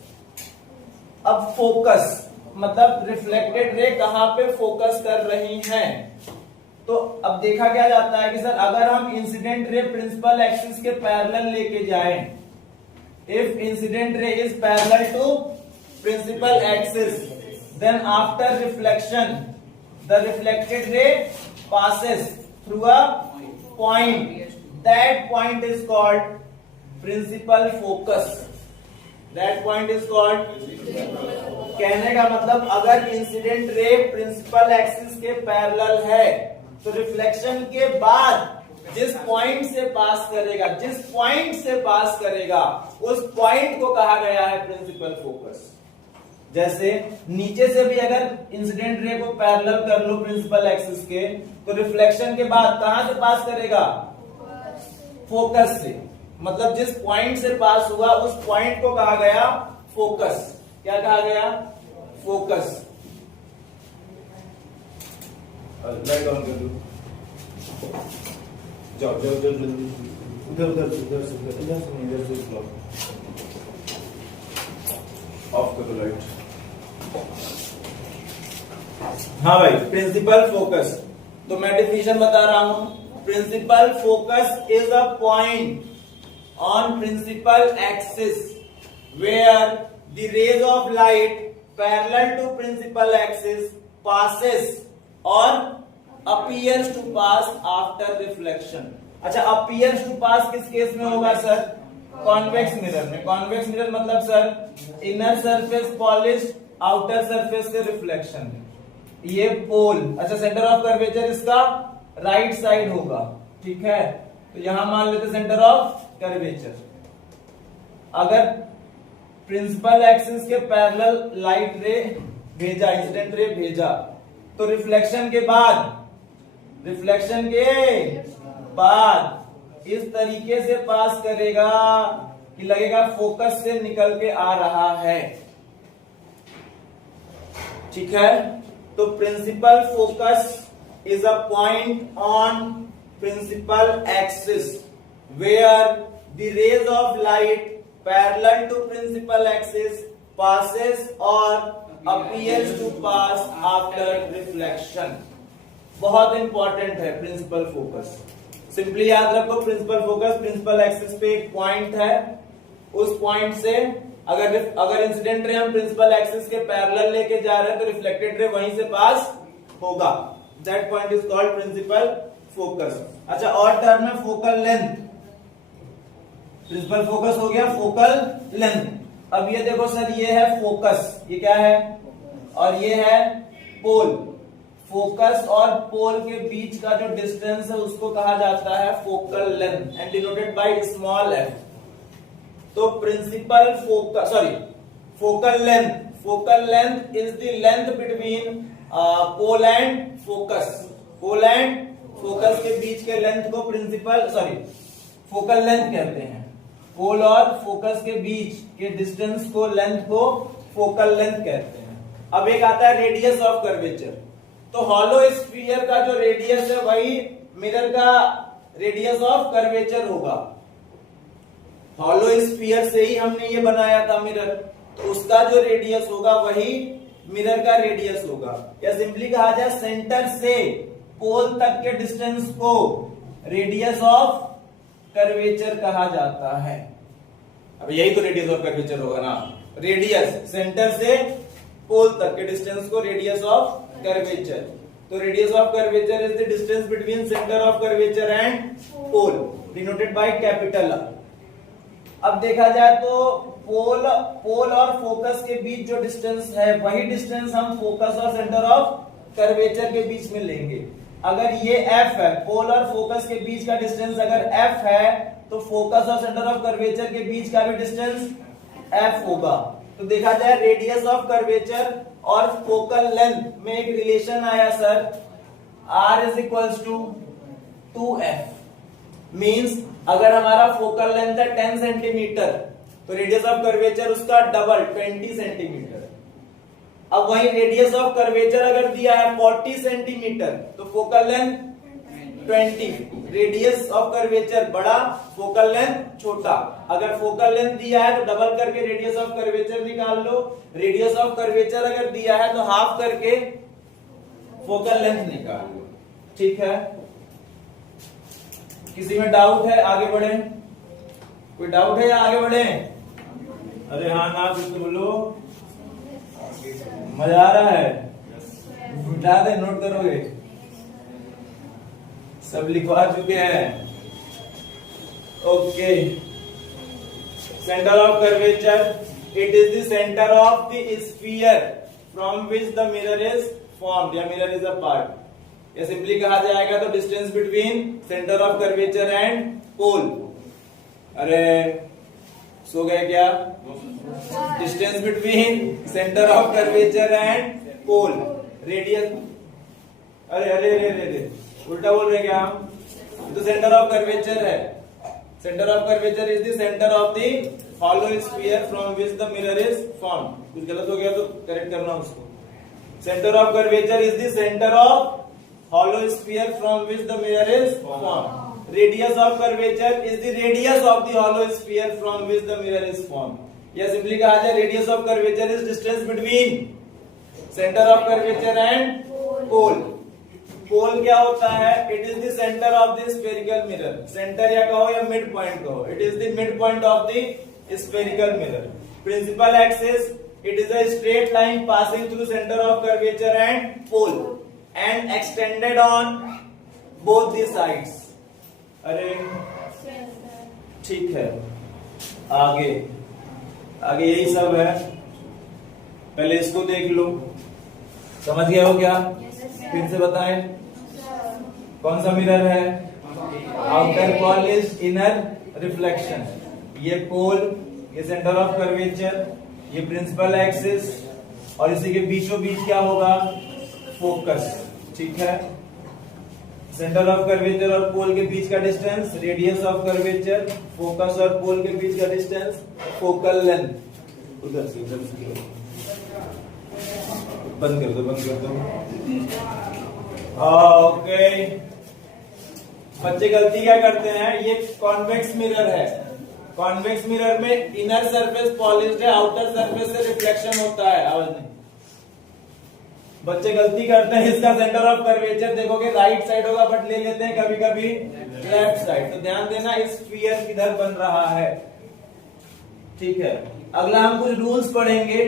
अब फोकस मतलब रिफ्लेक्टेड रे कहां पे फोकस कर रही हैं, तो अब देखा क्या जाता है कि सर अगर हम इंसिडेंट रे प्रिंसिपल एक्सिस के पैरेलल लेके जाएं, if incident ray is parallel to principal axis, then after reflection the reflected ray passes through a point, that point is called principal focus, that point is called। कहने का मतलब अगर इंसिडेंट रे प्रिंसिपल एक्सिस के पैरेलल है तो रिफ्लेक्शन के बाद जिस पॉइंट से पास करेगा, जिस पॉइंट से पास करेगा उस पॉइंट को कहा गया है प्रिंसिपल फोकस। जैसे नीचे से भी अगर इंसिडेंट रे को पैरेलल कर लो प्रिंसिपल एक्सिस के, तो रिफ्लेक्शन के बाद कहां से पास करेगा, फोकस से, मतलब जिस पॉइंट से पास हुआ उस पॉइंट को कहा गया फोकस। क्या कहा गया, फोकस। लाइट ऑन कर दो, जाओ जाओ जाओ जल्दी, उधर उधर उधर से इधर से ब्लॉक ऑफ करो लाइट। हाँ भाई, प्रिंसिपल फोकस, तो मैं डिफिनेशन बता रहा हूं, principal focus is a point on principal axis where the rays of light parallel to principal axis passes or appears to pass after reflection। अच्छा, appears to pass किस केस में होगा सर, कॉन्वेक्स मिरर में। कॉन्वेक्स मिरर मतलब sir inner surface polish, outer surface से रिफ्लेक्शन। ये पोल, अच्छा सेंटर ऑफ कर्वेचर इसका राइट साइड होगा। ठीक है, तो यहां मान लेते सेंटर ऑफ कर्वेचर। अगर प्रिंसिपल एक्सिस के पैरेलल लाइट रे भेजा, इंसिडेंट रे भेजा, तो रिफ्लेक्शन के बाद इस तरीके से पास करेगा कि लगेगा फोकस से निकल के आ रहा है। ठीक है, तो principal focus is a point on principal axis where the rays of light parallel to principal axis passes or appears to pass after reflection। बहुत इंपॉर्टेंट है प्रिंसिपल फोकस। सिंपली याद रखो, प्रिंसिपल फोकस प्रिंसिपल एक्सिस पे एक पॉइंट है, उस पॉइंट से अगर इंसिडेंट रे हम प्रिंसिपल एक्सिस के पैरेलल लेके जा रहे हैं तो रिफ्लेक्टेड रे वहीं से पास होगा। That point is called principal focus. अच्छा, और टर्म है फोकल लेंथ। प्रिंसिपल फोकस हो गया, फोकल लेंथ। अब ये देखो सर, ये है फोकस, ये क्या है, और ये है पोल। फोकस और पोल के बीच का जो डिस्टेंस है उसको कहा जाता है focal length and denoted by small f. तो principal focus focal length is the length between pole and focus. Pole and focus के बीच के लेंथ को फोकल लेंथ कहते हैं। पोल और फोकस के बीच के डिस्टेंस को, लेंथ को फोकल लेंथ कहते हैं। अब एक आता है रेडियस ऑफ कर्वेचर। तो हॉलो स्फीयर का जो रेडियस है वही मिरर का रेडियस ऑफ कर्वेचर होगा। हॉलो स्फीयर से ही हमने ये बनाया था मिरर, तो उसका जो रेडियस होगा वही मिरर का रेडियस होगा। या सिंपली कहा जाए सेंटर से पोल तक के डिस्टेंस को रेडियस ऑफ कर्वेचर कहा जाता है। अब यही तो रेडियस ऑफ कर्वेचर होगा ना, रेडियस सेंटर से पोल तक के डिस्टेंस को रेडियस ऑफ कर्वेचर। तो radius of curvature is the distance between centre of curvature and pole, denoted by capital R. अब देखा जाए तो पोल और फोकस के बीच जो डिस्टेंस है वही डिस्टेंस हम फोकस और सेंटर ऑफ कर्वेचर के बीच में लेंगे। अगर ये f है, पोल और फोकस के बीच का डिस्टेंस अगर f है, तो फोकस और सेंटर ऑफ कर्वेचर के बीच का भी डिस्टेंस f होगा। तो देखा जाए रेडियस ऑफ कर्वेचर और फोकल लेंथ में एक रिलेशन आया sir, r is equals to 2f। Means अगर हमारा फोकल लेंथ है 10 सेंटीमीटर तो रेडियस ऑफ कर्वेचर उसका डबल 20 सेंटीमीटर। अब वही रेडियस ऑफ कर्वेचर अगर दिया है 40 सेंटीमीटर तो focal length 20, radius of curvature बड़ा, फोकल लेंथ छोटा। अगर फोकल लेंथ दिया है तो डबल करके रेडियस ऑफ कर्वेचर निकाल लो, रेडियस ऑफ कर्वेचर अगर दिया है तो हाफ करके फोकल लेंथ निकाल लो। ठीक है, किसी में डाउट है? आगे बढ़े, कोई डाउट है या आगे बढ़े? अरे हाँ ना, कुछ तो बोलो, मजा आ रहा है? उठा दे, नोट करोगे? सब लिखवा चुके हैं। Okay, centre of curvature, it is the centre of the sphere from which the mirror is formed, या मिरर इज अ पार्ट। या सिंपली कहा जाएगा तो distance between centre of curvature and pole. अरे सो गए क्या? Distance between centre of curvature and pole, radius. अरे अरे अरे अरे, उल्टा बोल रहे क्या हम? तो सेंटर ऑफ कर्वेचर है। Centre of curvature is the centre of the hollow sphere from which the mirror is formed. कुछ गलत हो गया तो करेक्ट करना उसको। Centre of curvature is the centre of hollow sphere from which the mirror is formed. Radius of curvature is the radius of the hollow sphere from which the mirror is formed. या सिंपली कहा जाए radius of curvature is distance between center of curvature and pole. Pole क्या होता है? It is the center of the spherical mirror. Center या कहो या mid point कहो, it is the mid point of the spherical mirror. Principal axis, it is a straight line passing through center of curvature and pole and extended on both the sides. अरे ठीक है, आगे आगे यही सब है। पहले इसको देख लो, समझ गए हो क्या? फिर से बताएं, कौन सा मिरर है? Outer wall is inner reflection. ये पोल, ये सेंटर ऑफ कर्वेचर, ये प्रिंसिपल एक्सिस, और इसी के बीचों बीच क्या होगा? फोकस। ठीक है, सेंटर ऑफ कर्वेचर और पोल के बीच का distance radius of curvature, focus और पोल के बीच का डिस्टेंस फोकल लेंथ। उधर से बंद कर दो। ओके, बच्चे गलती क्या करते हैं? ये कॉन्वेक्स मिरर है, कॉन्वेक्स मिरर में इनर सरफेस पॉलिश्ड है, आउटर सरफेस से रिफ्लेक्शन होता है। आवाज नहीं, बच्चे गलती करते हैं। इसका सेंटर ऑफ कर्वेचर देखोगे राइट साइड होगा, बट ले लेते हैं कभी कभी लेफ्ट साइड। तो ध्यान देना इस स्फीयर किधर बन रहा है, ठीक है। अगला हम कुछ रूल्स पढ़ेंगे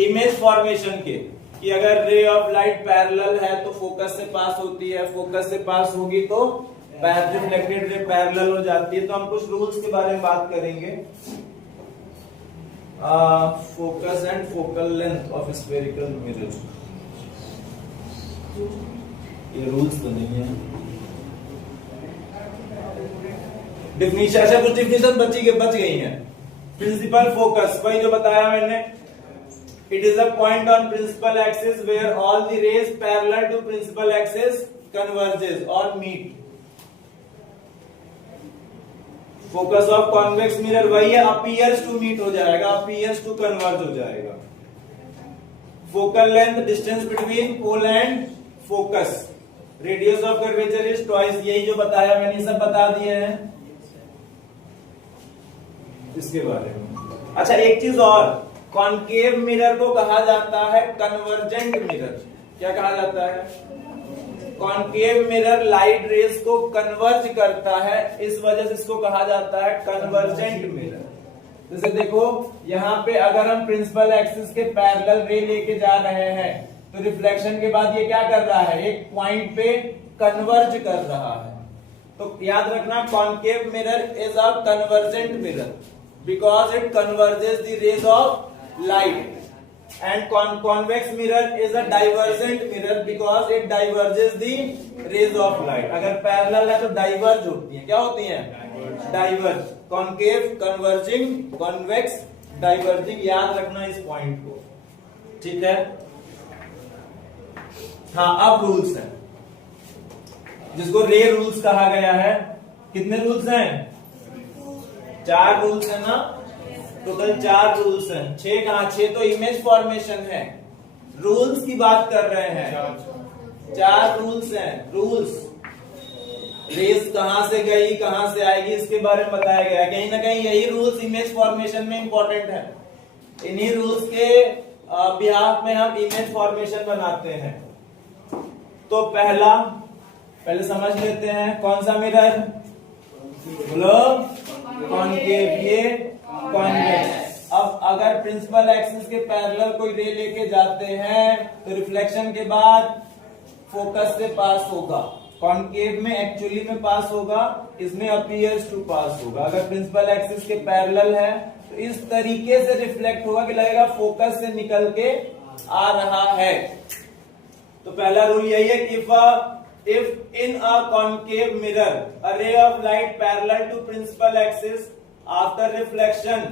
इमेज फॉर्मेशन के, कि अगर रे ऑफ लाइट पैरेलल है तो फोकस से पास होती है, फोकस से पास होगी तो रिफ्लेक्टेड रे पैरेलल हो जाती है। तो हम कुछ रूल्स के बारे में बात करेंगे। Focus and focal length of spherical mirror, ये रूल्स तो नहीं है। डिफिनीशन, अच्छा कुछ डिफिनीशन बच गई है। प्रिंसिपल फोकस, वही जो बताया मैंने, it is a point on principal axis where all the rays parallel to principal axis converges और मीट। फोकस ऑफ कॉन्वेक्स मिरर वही है, अपीयर्स टू मीट हो जाएगा, अपीयर्स टू कन्वर्ज हो जाएगा। Focal length, distance between pole and focus. Radius of curvature is twice, यही जो बताया मैंने, सब बता दिए हैं इसके बारे में। अच्छा एक चीज और, कॉन्केव मिरर को कहा जाता है कन्वर्जेंट मिरर। क्या कहा जाता है? कॉन्केव मिरर लाइट रेज को कन्वर्ज करता है, इस वजह से इसको कहा जाता है कन्वर्जेंट मिरर। जैसे देखो यहाँ पे अगर हम प्रिंसिपल एक्सिस के पैरेलल रे लेके जा रहे हैं तो रिफ्लेक्शन के बाद ये क्या कर रहा है, एक पॉइंट पे कन्वर्ज कर रहा है। तो याद रखना concave mirror is a convergent mirror because it converges the rays of light, and convex mirror is a divergent mirror because it diverges the rays of light। अगर पैरेलल है तो डाइवर्ज होती है, क्या होती है? Diverge. Concave converging, convex diverging, याद रखना इस पॉइंट को, ठीक है। हाँ अब रूल्स हैं जिसको रे रूल्स कहा गया है। कितने रूल्स हैं? 4 रूल्स है ना, टोटल 4 रूल्स हैं। 6 कहां? 6 तो इमेज फॉर्मेशन है, रूल्स की बात कर रहे हैं। 4 रूल्स हैं। रूल्स, रेस कहां से गई कहां से आएगी इसके बारे में बताया गया। कहीं ना कहीं यही रूल्स इमेज फॉर्मेशन में इंपॉर्टेंट है। इन्हीं रूल्स के बिहाफ में हम इमेज फॉर्मेशन बनाते हैं। तो पहले समझ लेते हैं कौन सा मिरर, बोलो, कॉन्केव, ये कॉन्वेक्स। अब अगर प्रिंसिपल एक्सिस के पैरेलल कोई रे लेके जाते हैं तो रिफ्लेक्शन के बाद फोकस से पास होगा। कॉन्केव में एक्चुअली में पास होगा, इसमें अपीयर्स टू पास होगा। अगर प्रिंसिपल एक्सिस के पैरेलल है तो इस तरीके से रिफ्लेक्ट होगा कि लगेगा फोकस से निकल के आ रहा है। तो पहला रूल यही है कि if in a concave mirror a ray of light parallel to principal axis after reflection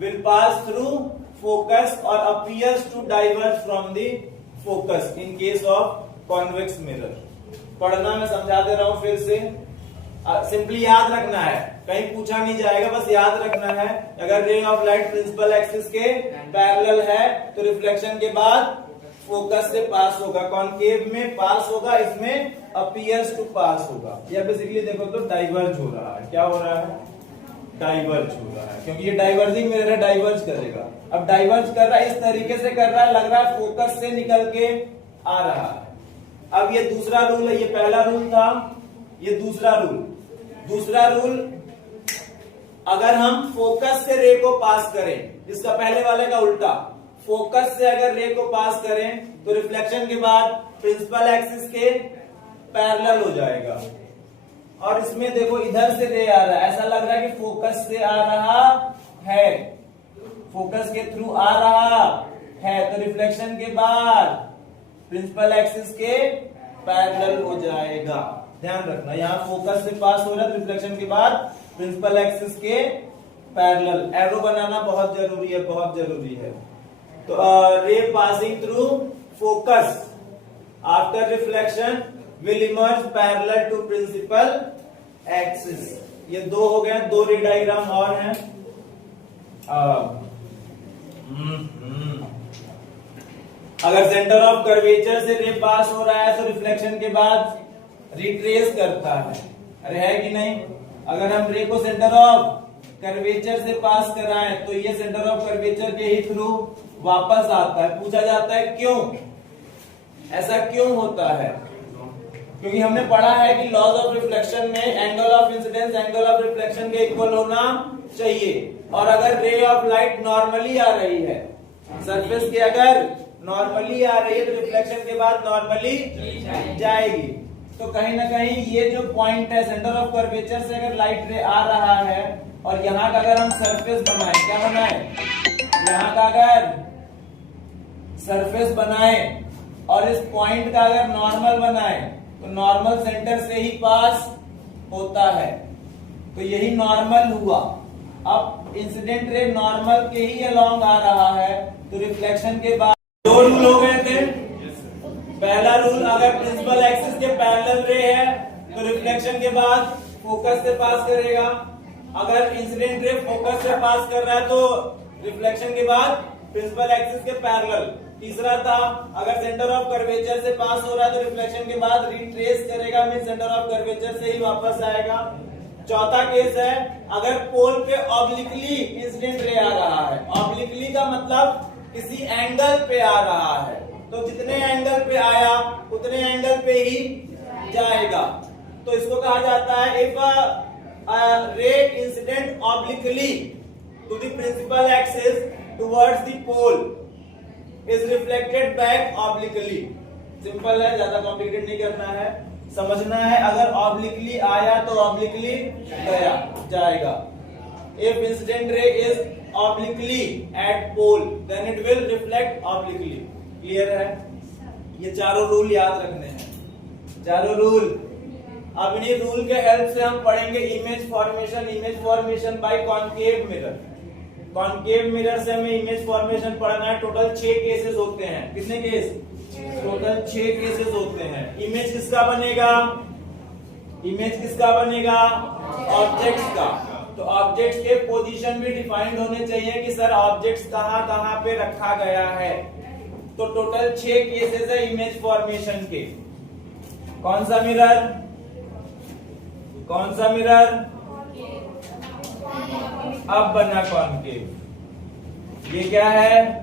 will pass through focus or appears to diverge from the focus in case of convex mirror। पढ़ना मैं समझा दे रहा हूं फिर से, सिंपली याद रखना है, कहीं पूछा नहीं जाएगा, बस याद रखना है। अगर ray of light principal axis के पैरेलल है तो रिफ्लेक्शन के बाद फोकस से पास होगा, कॉन्केव में पास होगा, इसमें अपीयर्स टू पास होगा। या बेसिकली देखो तो डाइवर्ज हो रहा है। क्या हो रहा है? डाइवर्ज हो रहा है, क्योंकि ये डाइवर्जिंग मिरर है, डाइवर्ज करेगा। अब डाइवर्ज कर रहा है, इस तरीके से कर रहा है, लग रहा है फोकस से निकल के आ रहा है। अब ये दूसरा रूल है, ये पहला रूल था, ये दूसरा रूल। दूसरा रूल, अगर हम फोकस से रे को पास करें, इसका पहले वाले का उल्टा, फोकस से अगर रे को पास करें तो रिफ्लेक्शन के बाद प्रिंसिपल एक्सिस के पैरेलल हो जाएगा। और इसमें देखो इधर से रे आ रहा है, ऐसा लग रहा है कि फोकस से आ रहा है, फोकस के थ्रू आ रहा है, तो रिफ्लेक्शन के बाद प्रिंसिपल एक्सिस के पैरेलल हो जाएगा। ध्यान रखना, यहाँ फोकस से पास हो रहा है, रिफ्लेक्शन के बाद प्रिंसिपल एक्सिस के पैरेलल। एरो बनाना बहुत जरूरी है, बहुत जरूरी है। तो ray passing through focus after reflection will emerge parallel to principal axis. ये 2 हो गए, 2 रे डायग्राम और हैं। अगर सेंटर ऑफ कर्वेचर से रे पास हो रहा है तो रिफ्लेक्शन के बाद रिट्रेस करता है, अरे है कि नहीं? अगर हम रे को सेंटर ऑफ कर्वेचर से पास कराएं तो ये सेंटर ऑफ कर्वेचर के ही थ्रू वापस आता है। पूछा जाता है क्यों, ऐसा क्यों होता है? क्योंकि हमने पढ़ा है कि लॉज ऑफ रिफ्लेक्शन में angle of incidence angle of reflection के इक्वल होना चाहिए। और अगर रे ऑफ लाइट नॉर्मली आ रही है सरफेस के, अगर नॉर्मली आ रही है तो रिफ्लेक्शन के बाद नॉर्मली जाएगी। तो कहीं ना कहीं ये जो पॉइंट है सेंटर ऑफ कर्वेचर से अगर लाइट रे आ रहा है और यहाँ का अगर हम सरफेस बनाए, क्या बनाए, यहाँ का अगर सरफेस बनाए और इस पॉइंट का अगर नॉर्मल बनाए तो नॉर्मल सेंटर से ही पास होता है, तो यही नॉर्मल हुआ। अब इंसिडेंट रे नॉर्मल के ही अलोंग आ रहा है तो रिफ्लेक्शन के बाद दो रूल हो गए थे। पहला रूल, अगर प्रिंसिपल एक्सिस के पैरेलल रे है तो रिफ्लेक्शन के बाद फोकस से पास करेगा। अगर इंसिडेंट रे फोकस से पास कर रहा है तो रिफ्लेक्शन के बाद प्रिंसिपल एक्सिस के पैरेलल। तीसरा था, अगर सेंटर ऑफ कर्वेचर से पास हो रहा है तो रिफ्लेक्शन के बाद रिट्रेस करेगा, मीन सेंटर ऑफ कर्वेचर से ही वापस आएगा। चौथा केस है, अगर पोल पे ऑब्लिकली इंसिडेंट रे आ रहा है। ऑब्लिकली का मतलब किसी एंगल पे आ रहा है, तो जितने एंगल पे आया उतने एंगल पे ही जाएगा। तो इसको कहा जाता है if a ray incident obliquely to the principal axis towards the pole is reflected back obliquely. Simple है, ज्यादा कॉम्प्लिकेटेड नहीं करना है, समझना है। अगर ऑब्लिकली आया तो ऑब्लिकली गया जाएगा। If incident ray is obliquely at pole then it will reflect obliquely. Clear है? ये चारों रूल याद रखने हैं, चारों रूल। अब इन्हीं रूल के हेल्प से हम पढ़ेंगे image formation by concave mirror. Concave mirror से हमें इमेज फॉर्मेशन पढ़ना है। टोटल 6 केसेस होते हैं। कितने केस? टोटल 6 केसेस होते हैं। इमेज किसका बनेगा? इमेज किसका बनेगा? ऑब्जेक्ट्स का। तो ऑब्जेक्ट्स के पोजीशन भी डिफाइंड होने चाहिए कि सर ऑब्जेक्ट्स कहां कहां पे रखा गया है। तो टोटल 6 केसेस है इमेज फॉर्मेशन के। कौन सा मिरर? कौन सा मिरर? अब बना कॉनकेव। ये क्या है?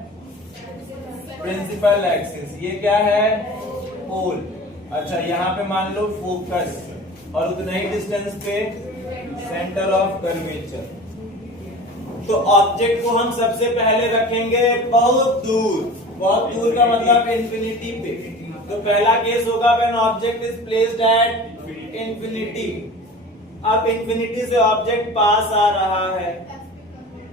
Principal axis. ये क्या है? पोल। अच्छा, यहाँ पे मान लो फोकस और उतना ही डिस्टेंस पे सेंटर ऑफ कर्वेचर। तो ऑब्जेक्ट को हम सबसे पहले रखेंगे बहुत दूर। बहुत दूर का मतलब इंफिनिटी पे। तो पहला केस होगा when object is placed at infinity. अब इंफिनिटी से ऑब्जेक्ट पास आ रहा है,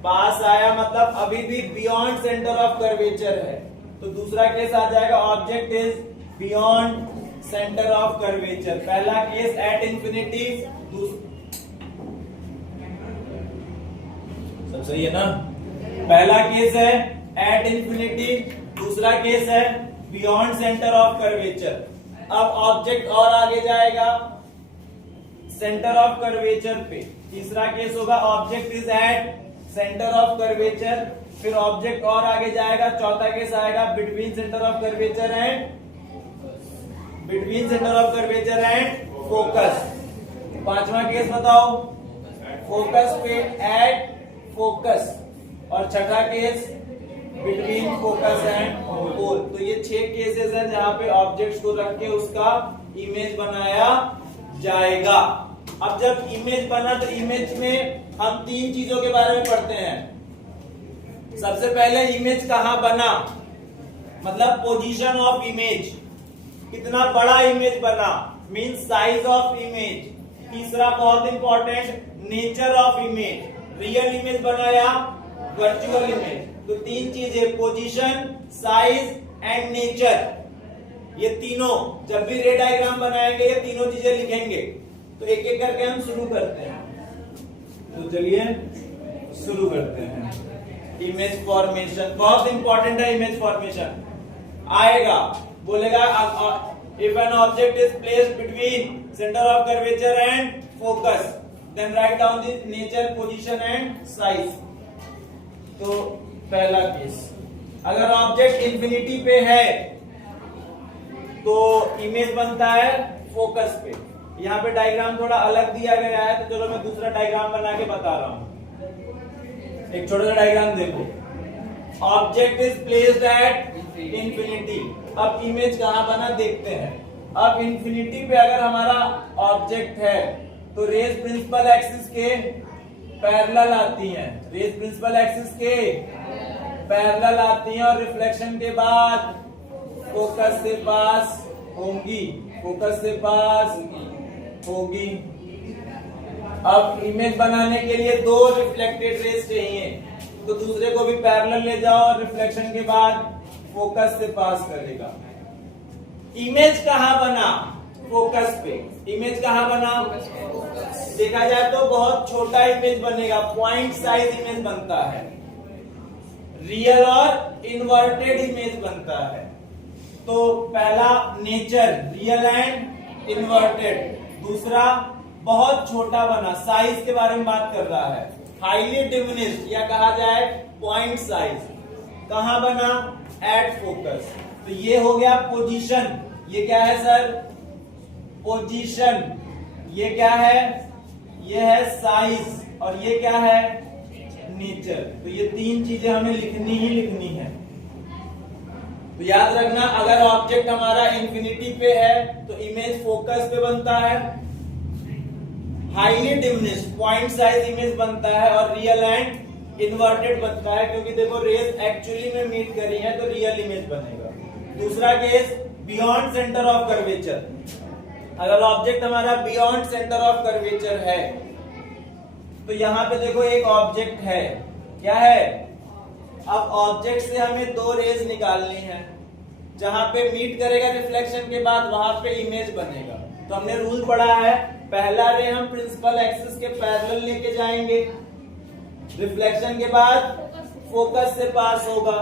पास आया मतलब अभी भी बियॉन्ड सेंटर ऑफ कर्वेचर है। तो दूसरा केस आ जाएगा object is beyond centre of curvature. पहला केस एट इंफिनिटी, सब सही है ना? पहला केस है एट इंफिनिटी, दूसरा केस है बियॉन्ड सेंटर ऑफ कर्वेचर। अब ऑब्जेक्ट और आगे जाएगा सेंटर ऑफ कर्वेचर पे। तीसरा केस होगा object is at centre of curvature, फिर ऑब्जेक्ट और आगे जाएगा। चौथा केस आएगा between centre of curvature and focus. पांचवा केस बताओ, फोकस पे एट फोकस। और छठा case between focus and pole. तो ये 6 केसेस हैं जहां पे ऑब्जेक्ट्स को रख के उसका इमेज बनाया जाएगा। अब जब इमेज बना तो इमेज में हम 3 चीजों के बारे में पढ़ते हैं। सबसे पहले इमेज कहां बना, मतलब पोजीशन ऑफ इमेज, कितना बड़ा इमेज बना, मीन साइज ऑफ इमेज। तीसरा बहुत important, nature of image, real image बना या वर्चुअल इमेज। तो 3 चीजें, पोजीशन, साइज एंड नेचर। ये तीनों जब भी रे डायग्राम बनाएंगे ये तीनों चीजें लिखेंगे। तो एक एक करके हम शुरू करते हैं। तो चलिए शुरू करते हैं। इमेज फॉर्मेशन बहुत इंपॉर्टेंट है। इमेज फॉर्मेशन आएगा, बोलेगा if an object is placed between centre of curvature and focus then write down the nature, position and size. तो पहला केस, अगर ऑब्जेक्ट इंफिनिटी पे है तो इमेज बनता है फोकस पे। यहाँ पे डायग्राम थोड़ा अलग दिया गया है तो चलो मैं दूसरा डायग्राम बना के बता रहा हूं। एक छोटा सा डायग्राम देखो, object is placed at infinity. अब इमेज कहां बना देखते हैं। अब इंफिनिटी पे अगर हमारा ऑब्जेक्ट है तो रेज प्रिंसिपल एक्सिस के पैरेलल आती हैं, रेज प्रिंसिपल एक्सिस के पैरेलल आती हैं और रिफ्लेक्शन के बाद फोकस से पास होंगी, फोकस से पास होगी। अब इमेज बनाने के लिए दो रिफ्लेक्टेड रेज चाहिए, तो दूसरे को भी पैरेलल ले जाओ और रिफ्लेक्शन के बाद फोकस से पास करेगा। इमेज कहां बना? फोकस पे। इमेज कहां बना? देखा जाए तो बहुत छोटा इमेज बनेगा, पॉइंट साइज इमेज बनता है, रियल और इन्वर्टेड इमेज बनता है। तो पहला नेचर, रियल एंड इन्वर्टेड। दूसरा बहुत छोटा बना, साइज के बारे में बात कर रहा है, हाईली डिमिनिश्ड या कहा जाए पॉइंट साइज। कहां बना? At focus. तो ये हो गया पोजीशन। ये क्या है सर? पोजीशन। ये क्या है? ये है साइज और ये क्या है? नेचर। तो ये तीन चीजें हमें लिखनी ही लिखनी है। तो याद रखना, अगर ऑब्जेक्ट हमारा इंफिनिटी पे है तो इमेज फोकस पे बनता है, highly diminished point size image बनता है और रियल एंड इन्वर्टेड बनता है, क्योंकि देखो रेज एक्चुअली में मीट करी है तो रियल इमेज बनेगा। दूसरा case, beyond centre of curvature. अगर ऑब्जेक्ट हमारा बियॉन्ड सेंटर ऑफ कर्वेचर है तो यहां पे देखो एक ऑब्जेक्ट है, क्या है? अब ऑब्जेक्ट से हमें दो रेज निकालनी है, जहां पे मीट करेगा रिफ्लेक्शन के बाद वहां पे इमेज बनेगा। तो हमने रूल पढ़ा है, पहला रे हम प्रिंसिपल एक्सिस के पैरेलल लेके जाएंगे, रिफ्लेक्शन के बाद फोकस से पास होगा।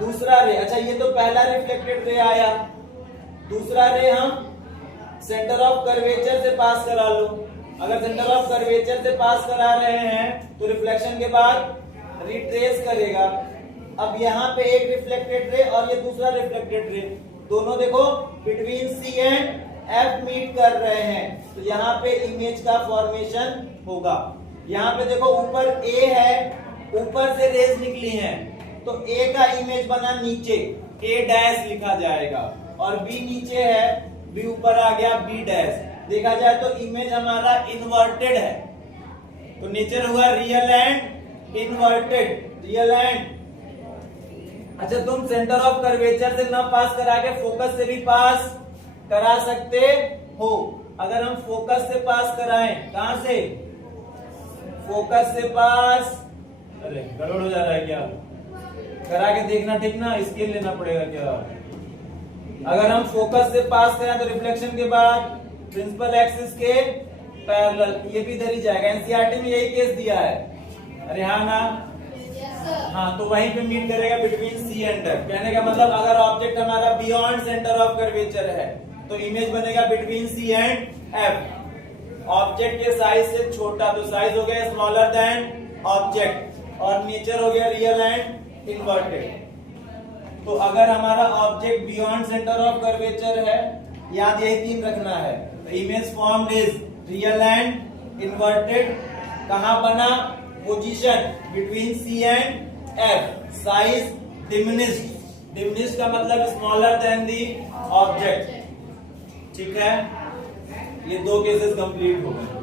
दूसरा रे, अच्छा ये तो पहला रिफ्लेक्टेड रे आया, दूसरा रे हम सेंटर ऑफ कर्वेचर से पास करा लो। अगर सेंटर ऑफ कर्वेचर से पास करा रहे हैं तो रिफ्लेक्शन के बाद रिट्रेस करेगा। अब यहाँ पे एक रिफ्लेक्टेड रे और ये दूसरा रिफ्लेक्टेड रे, दोनों देखो between C and F meet कर रहे हैं, तो यहाँ पे इमेज का फॉर्मेशन होगा। यहाँ पे देखो ऊपर ए है, ऊपर से रेज निकली हैं, तो ए का इमेज बना नीचे, ए डैश लिखा जाएगा, और बी नीचे है, बी ऊपर आ गया, बी डैश। देखा जाए तो इमेज हमारा इन्वर्टेड है, तो नेचर हुआ real and inverted, real and. अच्छा तुम सेंटर ऑफ कर्वेचर से ना पास करा के फोकस से भी पास करा सकते हो। अगर हम फोकस से पास कराएं, कहां से? फोकस से पास। अरे गड़बड़ हो जा रहा है क्या? करा के देखना, ठीक ना, स्केल लेना पड़ेगा क्या? अगर हम फोकस से पास करें तो रिफ्लेक्शन के बाद प्रिंसिपल एक्सिस के पैरेलल, ये भी इधर ही जाएगा। एनसीईआरटी में यही केस दिया है। अरे हाँ ना? हाँ, तो वहीं पे मीट करेगा बिटवीन सी एंड एफ। कहने का मतलब अगर ऑब्जेक्ट हमारा बियॉन्ड सेंटर ऑफ कर्वेचर है तो इमेज बनेगा between C and F. Object के साइज से छोटा, तो साइज हो गया स्मॉलर देन ऑब्जेक्ट, और नेचर हो गया रियल एंड इन्वर्टेड। तो अगर हमारा object beyond centre of curvature है, याद यही तीन रखना है, तो image formed is real and inverted. कहां बना? Position between C and F, size diminished, diminished का मतलब स्मॉलर देन दी ऑब्जेक्ट। ठीक है, ये दो केसेस कंप्लीट हो गए।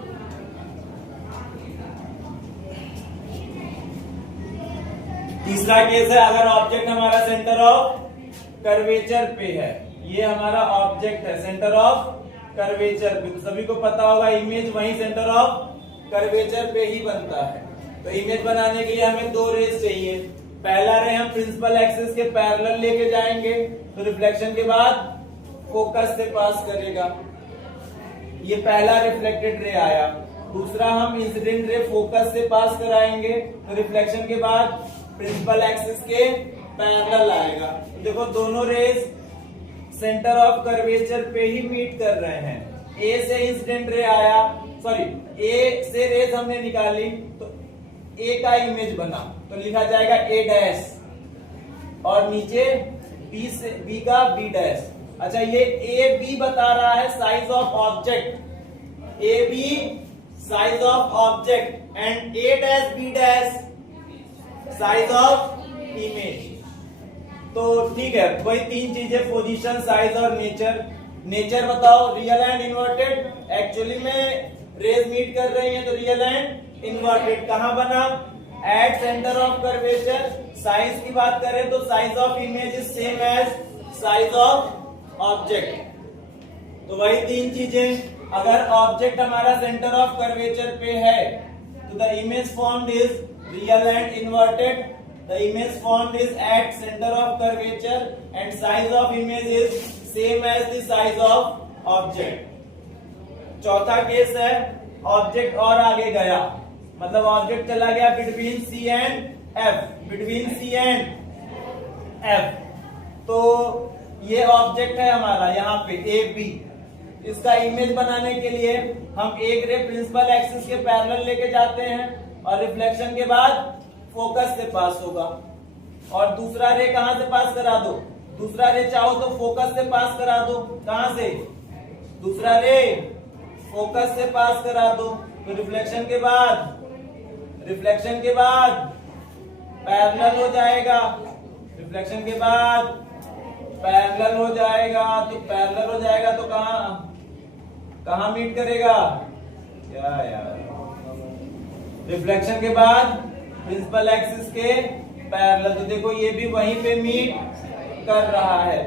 तीसरा केस है, अगर ऑब्जेक्ट हमारा सेंटर ऑफ कर्वेचर पे है, ये हमारा ऑब्जेक्ट है सेंटर ऑफ कर्वेचर पे, तो सभी को पता होगा इमेज वही सेंटर ऑफ कर्वेचर पे ही बनता है। तो इमेज बनाने के लिए हमें दो रेज चाहिए। पहला रे हम प्रिंसिपल एक्सिस के पैरेलल लेके जाएंगे, तो रिफ्लेक्शन के बाद फोकस से पास करेगा, ये पहला रिफ्लेक्टेड रे आया। दूसरा हम इंसिडेंट रे फोकस से पास कराएंगे, तो रिफ्लेक्शन के बाद प्रिंसिपल एक्सिस के पैरेलल आएगा। तो देखो दोनों रेज सेंटर ऑफ कर्वेचर पे ही मीट कर रहे हैं। ए से इंसिडेंट रे आया, सॉरी ए से रेज हमने निकाली, तो ए का इमेज बना, तो लिखा जाएगा ए डैश, और नीचे बी से बी का बी डैश। अच्छा ये ए बी बता रहा है size of object, A B size of object, and A dash B dash size of image. तो ठीक है, वही तीन चीजें, पोजीशन, साइज और नेचर। नेचर बताओ, रियल एंड इन्वर्टेड। एक्चुअली में रेज मीट कर रही हैं तो रियल एंड इन्वर्टेड। कहां बना? At centre of curvature. Size की बात करें तो size of image is same as size of object. तो वही तीन चीजें। अगर ऑब्जेक्ट हमारा सेंटर ऑफ कर्वेचर पे है तो the image formed is real and inverted. The image formed is at centre of curvature and size of image is same as the size of object. चौथा केस है, ऑब्जेक्ट और आगे गया, मतलब ऑब्जेक्ट चला गया between C and F, between C and F. तो ये ऑब्जेक्ट है हमारा यहाँ पे ए बी। इसका इमेज बनाने के लिए हम एक रे प्रिंसिपल एक्सिस के पैरेलल लेके जाते हैं और रिफ्लेक्शन के बाद फोकस से पास होगा। और दूसरा रे कहां से पास करा दो? दूसरा रे चाहो तो फोकस से पास करा दो। कहां से? दूसरा रे फोकस से पास करा दो। तो रिफ्लेक्शन के बाद पैरेलल हो जाएगा। रिफ्लेक्शन के बाद पैरेलल हो जाएगा। तो पैरेलल हो जाएगा तो कहां मीट करेगा? क्या यार, रिफ्लेक्शन के बाद प्रिंसिपल एक्सिस के पैरेलल। तो देखो ये भी वहीं पे मीट कर रहा है।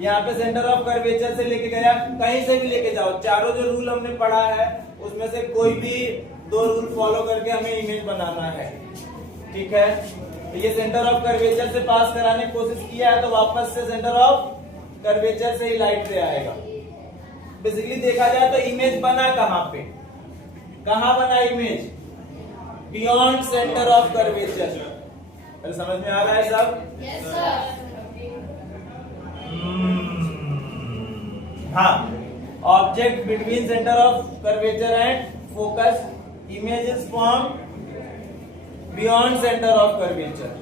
यहाँ पे सेंटर ऑफ कर्वेचर से लेके गया, कहीं से भी लेके जाओ, चारों जो रूल हमने पढ़ा है उसमें से कोई भी दो रूल फॉलो करके हमें इमेज बनाना है। ठीक है, तो ये सेंटर ऑफ कर्वेचर से पास कराने की कोशिश किया है तो वापस से सेंटर ऑफ कर्वेचर से ही लाइट रे आएगा। बेसिकली देखा जाए तो इमेज बना कहां पे? कहां बना image? Beyond centre of curvature. समझ में आ रहा है सब? Yes sir. हाँ, object between centre of curvature and focus, image is form beyond centre of curvature.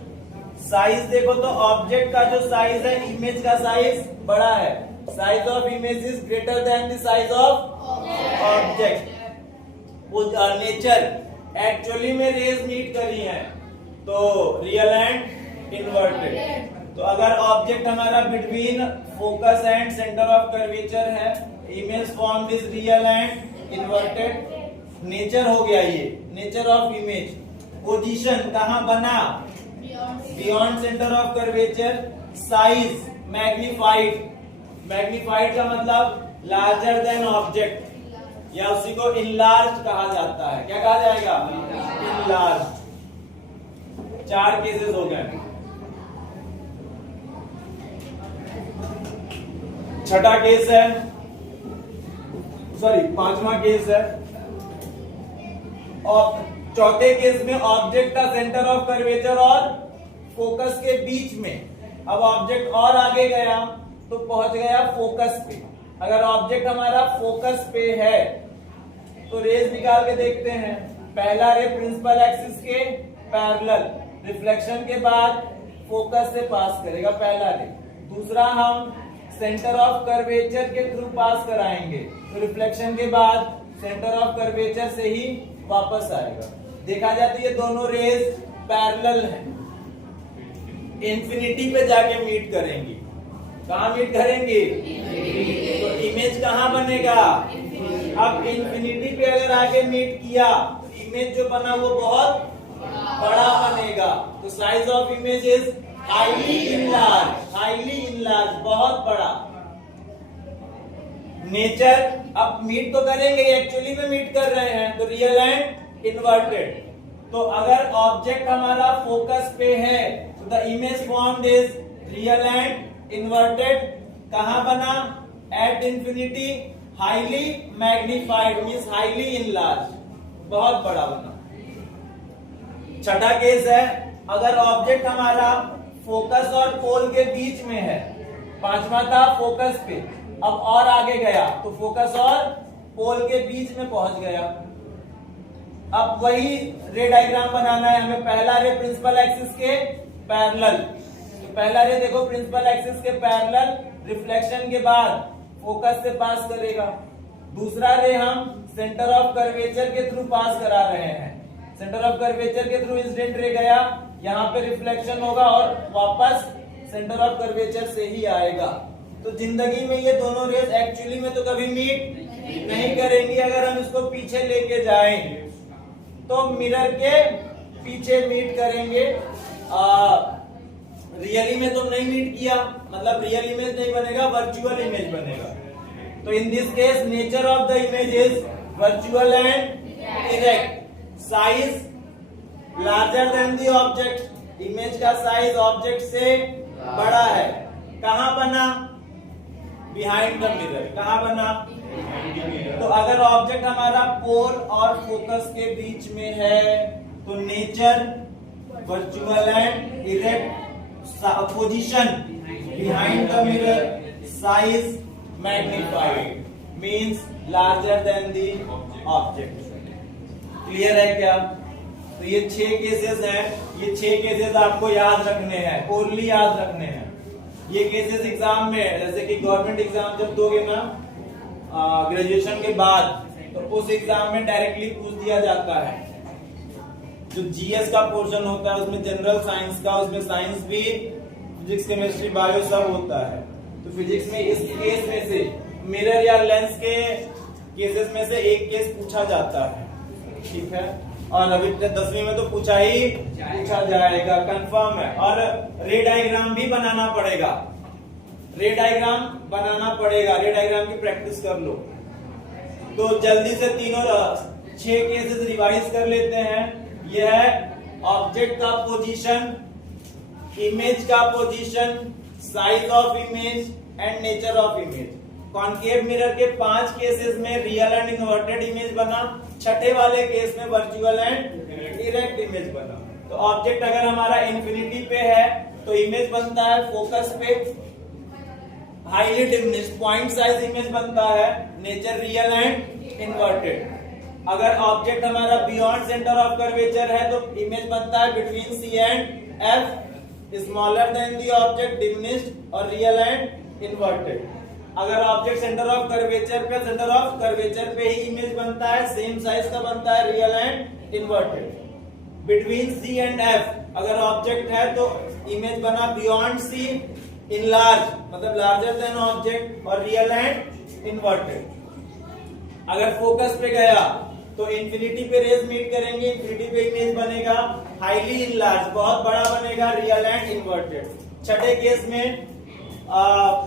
Size देखो तो ऑब्जेक्ट का जो साइज है इमेज का साइज बड़ा है। Size of image is greater than the size of object. वो नेचर एक्चुअली में रेज मीट करी है तो रियल एंड इन्वर्टेड। तो अगर ऑब्जेक्ट हमारा between focus and centre of curvature है, image form is real and inverted. Nature हो गया ये, नेचर ऑफ इमेज। पोजीशन कहां बना? Beyond centre of curvature. Size magnified. Magnified का मतलब लार्जर देन ऑब्जेक्ट या उसी को इनलार्ज कहा जाता है। क्या कहा जाएगा? इनलार्ज। 4 केसेस हो गए। छठा केस है, सॉरी 5वां केस है। और चौथे केस में ऑब्जेक्ट का सेंटर ऑफ कर्वेचर और फोकस के बीच में। अब ऑब्जेक्ट और आगे गया तो पहुंच गया फोकस पे। अगर ऑब्जेक्ट हमारा फोकस पे है तो रेज निकाल के देखते हैं। पहला रे प्रिंसिपल एक्सिस के पैरेलल, रिफ्लेक्शन के बाद फोकस से पास करेगा पहला रे। दूसरा हम सेंटर ऑफ कर्वेचर के थ्रू पास कराएंगे तो रिफ्लेक्शन के बाद सेंटर ऑफ कर्वेचर से ही वापस आएगा। देखा जाए तो ये दोनों रेज पैरेलल हैं, इंफिनिटी पे जाके मीट करेंगी। कहां मीट करेंगी? तो इमेज कहां बनेगा? अब इंफिनिटी पे अगर आगे मीट किया तो इमेज जो बना वो बहुत बड़ा बनेगा। तो size of image is highly enlarge. Highly enlarge, बहुत बड़ा। नेचर, अब मीट तो करेंगे, एक्चुअली में मीट कर रहे हैं तो रियल एंड इन्वर्टेड। तो अगर ऑब्जेक्ट हमारा फोकस पे है तो the image formed is real and inverted. कहां बना? At infinity. Highly magnified means highly enlarge, बहुत बड़ा बना। छठा केस है, अगर ऑब्जेक्ट हमारा फोकस और पोल के बीच में है। 5वां था फोकस पे, अब और आगे गया तो फोकस और पोल के बीच में पहुंच गया। अब वही रे डायग्राम बनाना है हमें। पहला रे प्रिंसिपल एक्सिस के पैरेलल, तो पहला रे देखो प्रिंसिपल एक्सिस के पैरेलल, रिफ्लेक्शन के बाद फोकस से पास करेगा। दूसरा रे हम सेंटर ऑफ कर्वेचर के थ्रू पास करा रहे हैं सेंटर ऑफ कर्वेचर के थ्रू इंसिडेंट रे गया, यहाँ पे रिफ्लेक्शन होगा और वापस सेंटर ऑफ कर्वेचर से ही आएगा। तो जिंदगी में ये दोनों रेस एक्चुअली में तो कभी मीट नहीं करेंगी। अगर हम इसको पीछे लेके जाएं तो मिरर के पीछे मीट करेंगे। रियल इमेज तो नहीं मीट किया, मतलब रियल इमेज नहीं बनेगा, वर्चुअल इमेज बनेगा। तो in this case nature of the image is virtual and erect. Size larger than the object, image का साइज ऑब्जेक्ट से बड़ा है। कहां बना? Behind the mirror. कहां बना? तो अगर ऑब्जेक्ट हमारा पोल और फोकस के बीच में है तो nature virtual and erect, position behind the mirror, size magnified, means larger than the object. Clear है क्या? तो ये 6 केसेस हैं। ये 6 केसेस आपको याद रखने हैं, ओनली याद रखने हैं। ये केसेस एग्जाम में, जैसे कि गवर्नमेंट एग्जाम जब दोगे ना ग्रेजुएशन के बाद, तो उस एग्जाम में डायरेक्टली पूछ दिया जाता है। जो जीएस का पोर्शन होता है उसमें जनरल साइंस का, उसमें साइंस भी, फिजिक्स केमिस्ट्री बायो सब होता है। तो फिजिक्स में इस केस में से मिरर या लेंस के केसेस में से एक केस पूछा जाता है, ठीक है। और अभी 10वीं में तो पूछा जाएगा, कंफर्म है। और रे डायग्राम भी बनाना पड़ेगा, रे डायग्राम बनाना पड़ेगा। रे डायग्राम की प्रैक्टिस कर लो। तो जल्दी से तीनों 6 केसेस रिवाइज कर लेते हैं। यह है ऑब्जेक्ट का पोजीशन, इमेज का position, size of image and nature of image. Concave mirror के 5 केसेस में रियल एंड इन्वर्टेड इमेज बना, छठे वाले केस में वर्चुअल एंड इरेक्ट इमेज बना। तो ऑब्जेक्ट अगर हमारा इंफिनिटी पे है तो इमेज बनता है फोकस पे, highly diminished point size image बनता है, नेचर रियल एंड इन्वर्टेड। अगर ऑब्जेक्ट हमारा बियॉन्ड सेंटर ऑफ कर्वेचर है तो इमेज बनता है between C and F, smaller than the object, diminished और रियल एंड इन्वर्टेड। अगर ऑब्जेक्ट सेंटर ऑफ कर्वेचर पे ही इमेज बनता है, सेम साइज का बनता है, real and inverted. Between C and F अगर ऑब्जेक्ट है तो इमेज बना बियॉन्ड सी, इन लार्ज मतलब लार्जर देन ऑब्जेक्ट, और रियल एंड इन्वर्टेड। अगर फोकस पे गया तो इंफिनिटी पे रेज मीट करेंगे, इंफिनिटी पे इमेज बनेगा हाईली इन लार्ज, बहुत बड़ा बनेगा, रियल एंड इन्वर्टेड। छठे केस में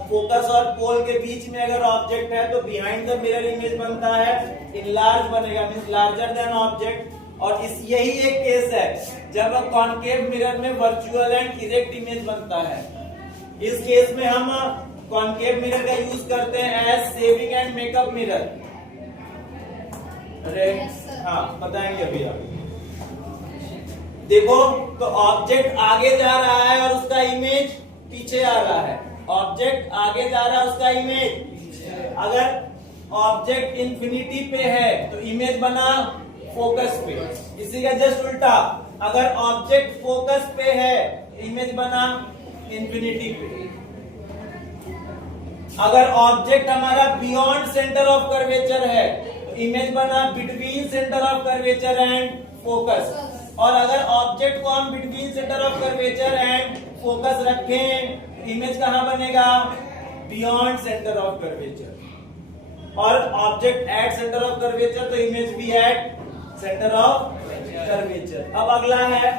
फोकस और पोल के बीच में अगर ऑब्जेक्ट है तो बिहाइंड द मिरर इमेज बनता है, इन लार्ज बनेगा, मींस लार्जर देन ऑब्जेक्ट। और इस यही एक केस है जब कॉन्केव मिरर में वर्चुअल एंड इरेक्ट इमेज बनता है। इस केस में हम कॉन्केव मिरर का यूज करते हैं as shaving and makeup mirror. अरे हाँ, बताएंगे अभी आप। देखो तो ऑब्जेक्ट आगे जा रहा है और उसका इमेज पीछे आ रहा है। ऑब्जेक्ट आगे जा रहा है, उसका इमेज, अगर ऑब्जेक्ट इंफिनिटी पे है तो इमेज बना फोकस पे। इसी का जस्ट उल्टा, अगर ऑब्जेक्ट फोकस पे है इमेज बना इंफिनिटी पे। अगर ऑब्जेक्ट हमारा बियॉन्ड सेंटर ऑफ कर्वेचर है तो इमेज बना between centre of curvature and focus. और अगर ऑब्जेक्ट को हम between centre of curvature and focus रखें, इमेज कहां बनेगा? Beyond centre of curvature. और object at centre of curvature तो इमेज भी एट सेंटर ऑफ कर्वेचर। अब अगला है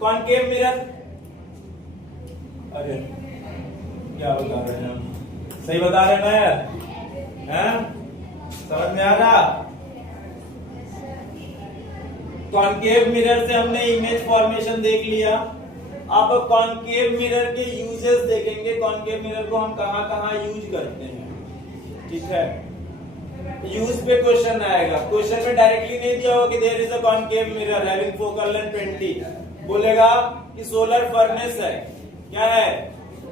कॉन्केव मिरर। अरे क्या बता रहे हैं हम? सही बता रहे हैं ना यार? हैं? समझ में आ रहा? कॉन्केव मिरर से हमने इमेज फॉर्मेशन देख लिया। अब कॉन्केव मिरर के यूजेस देखेंगे। कॉन्केव मिरर को हम कहां कहां यूज करते हैं, ठीक है। यूज पे क्वेश्चन आएगा। क्वेश्चन में डायरेक्टली नहीं दिया होगा कि there is a concave mirror having focal length 20, बोलेगा कि सोलर फर्नेस है। क्या है?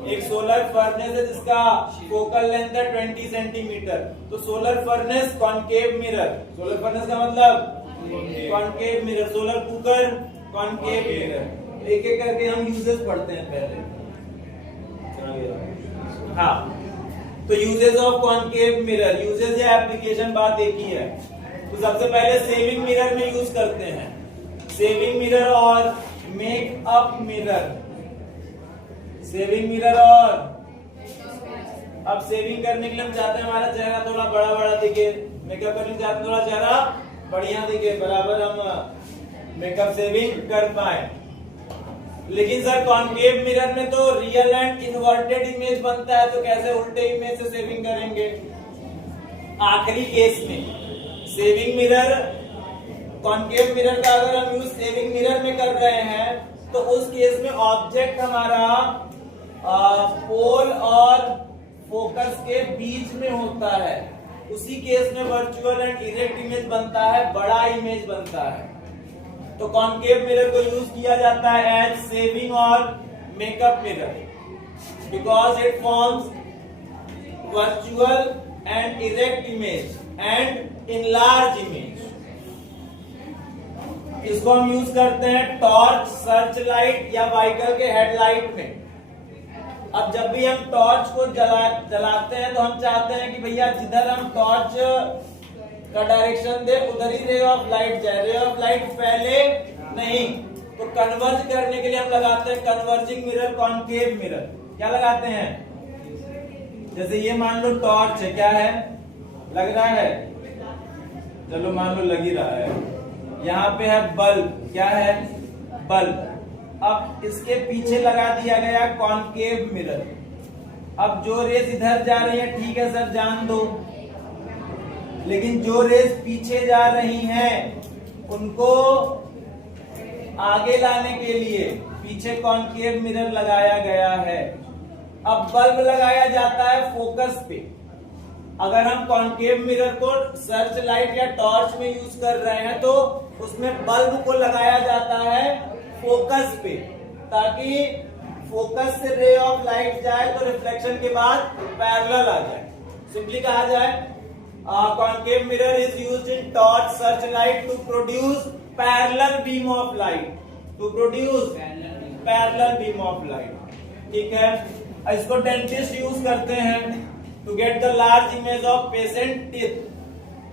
एक सोलर फर्नेस है जिसका फोकल लेंथ है 20 सेंटीमीटर। तो solar furnace concave mirror, solar furnace का मतलब concave mirror, solar cooker concave mirror. एक एक करके हम यूजेस पढ़ते हैं पहले। हाँ, तो uses of concave mirror, uses या एप्लीकेशन बात एक ही है। तो सबसे पहले सेविंग मिरर में यूज करते हैं। सेविंग मिरर और मेकअप मिरर। सेविंग मिरर और अब सेविंग करने के लिए हम चाहते हैं हमारा चेहरा थोड़ा बड़ा बड़ा दिखे, मेकअप करने के लिए चाहते हैं थोड़ा चेहरा बढ़िया दिखे, बराबर हम मेकअप सेविंग कर पाए। लेकिन सर कॉन्केव मिरर में तो रियल एंड इन्वर्टेड इमेज बनता है, तो कैसे उल्टे इमेज से सेविंग करेंगे? आखिरी केस में सेविंग मिरर, कॉन्केव मिरर का अगर हम यूज सेविंग मिरर में कर रहे हैं तो उस केस में ऑब्जेक्ट हमारा पोल और फोकस के बीच में होता है। उसी केस में वर्चुअल एंड इरेक्ट इमेज बनता है, बड़ा इमेज बनता है। तो कॉन्केव मिरर को यूज किया जाता है एज सेविंग और makeup mirror because it forms virtual and erect image and enlarge image. इसको हम यूज करते हैं टॉर्च, सर्च लाइट या व्हीकल के हेडलाइट में। अब जब भी हम टॉर्च को जलाते हैं तो हम चाहते हैं कि भैया जिधर हम टॉर्च का डायरेक्शन दे उधर ही रे ऑफ लाइट जाए, रे ऑफ लाइट फैले नहीं। तो कन्वर्ज करने के लिए हम लगाते हैं कन्वर्जिंग मिरर, कॉन्केव मिरर। क्या लगाते हैं? जैसे ये मान लो टॉर्च है, क्या है? लग रहा है, चलो मान लो लग ही रहा है। यहाँ पे है बल्ब, क्या है? बल्ब। अब इसके पीछे लगा दिया गया कॉन्केव मिरर। अब जो रेस इधर जा रही है, ठीक है सर जान दो, लेकिन जो रेस पीछे जा रही हैं उनको आगे लाने के लिए पीछे कॉन्केव मिरर लगाया गया है। अब बल्ब लगाया जाता है फोकस पे। अगर हम कॉन्केव मिरर को सर्च लाइट या टॉर्च में यूज कर रहे हैं तो उसमें बल्ब को लगाया जाता है फोकस पे, ताकि फोकस से रे ऑफ लाइट जाए तो रिफ्लेक्शन के बाद पैरेलल आ जाए। सिंपली कहा जाए concave mirror is used in torch searchlight to produce parallel beam of light, to produce parallel beam of light। ठीक है, इसको डेंटिस्ट यूज करते हैं to get the large image of patient teeth,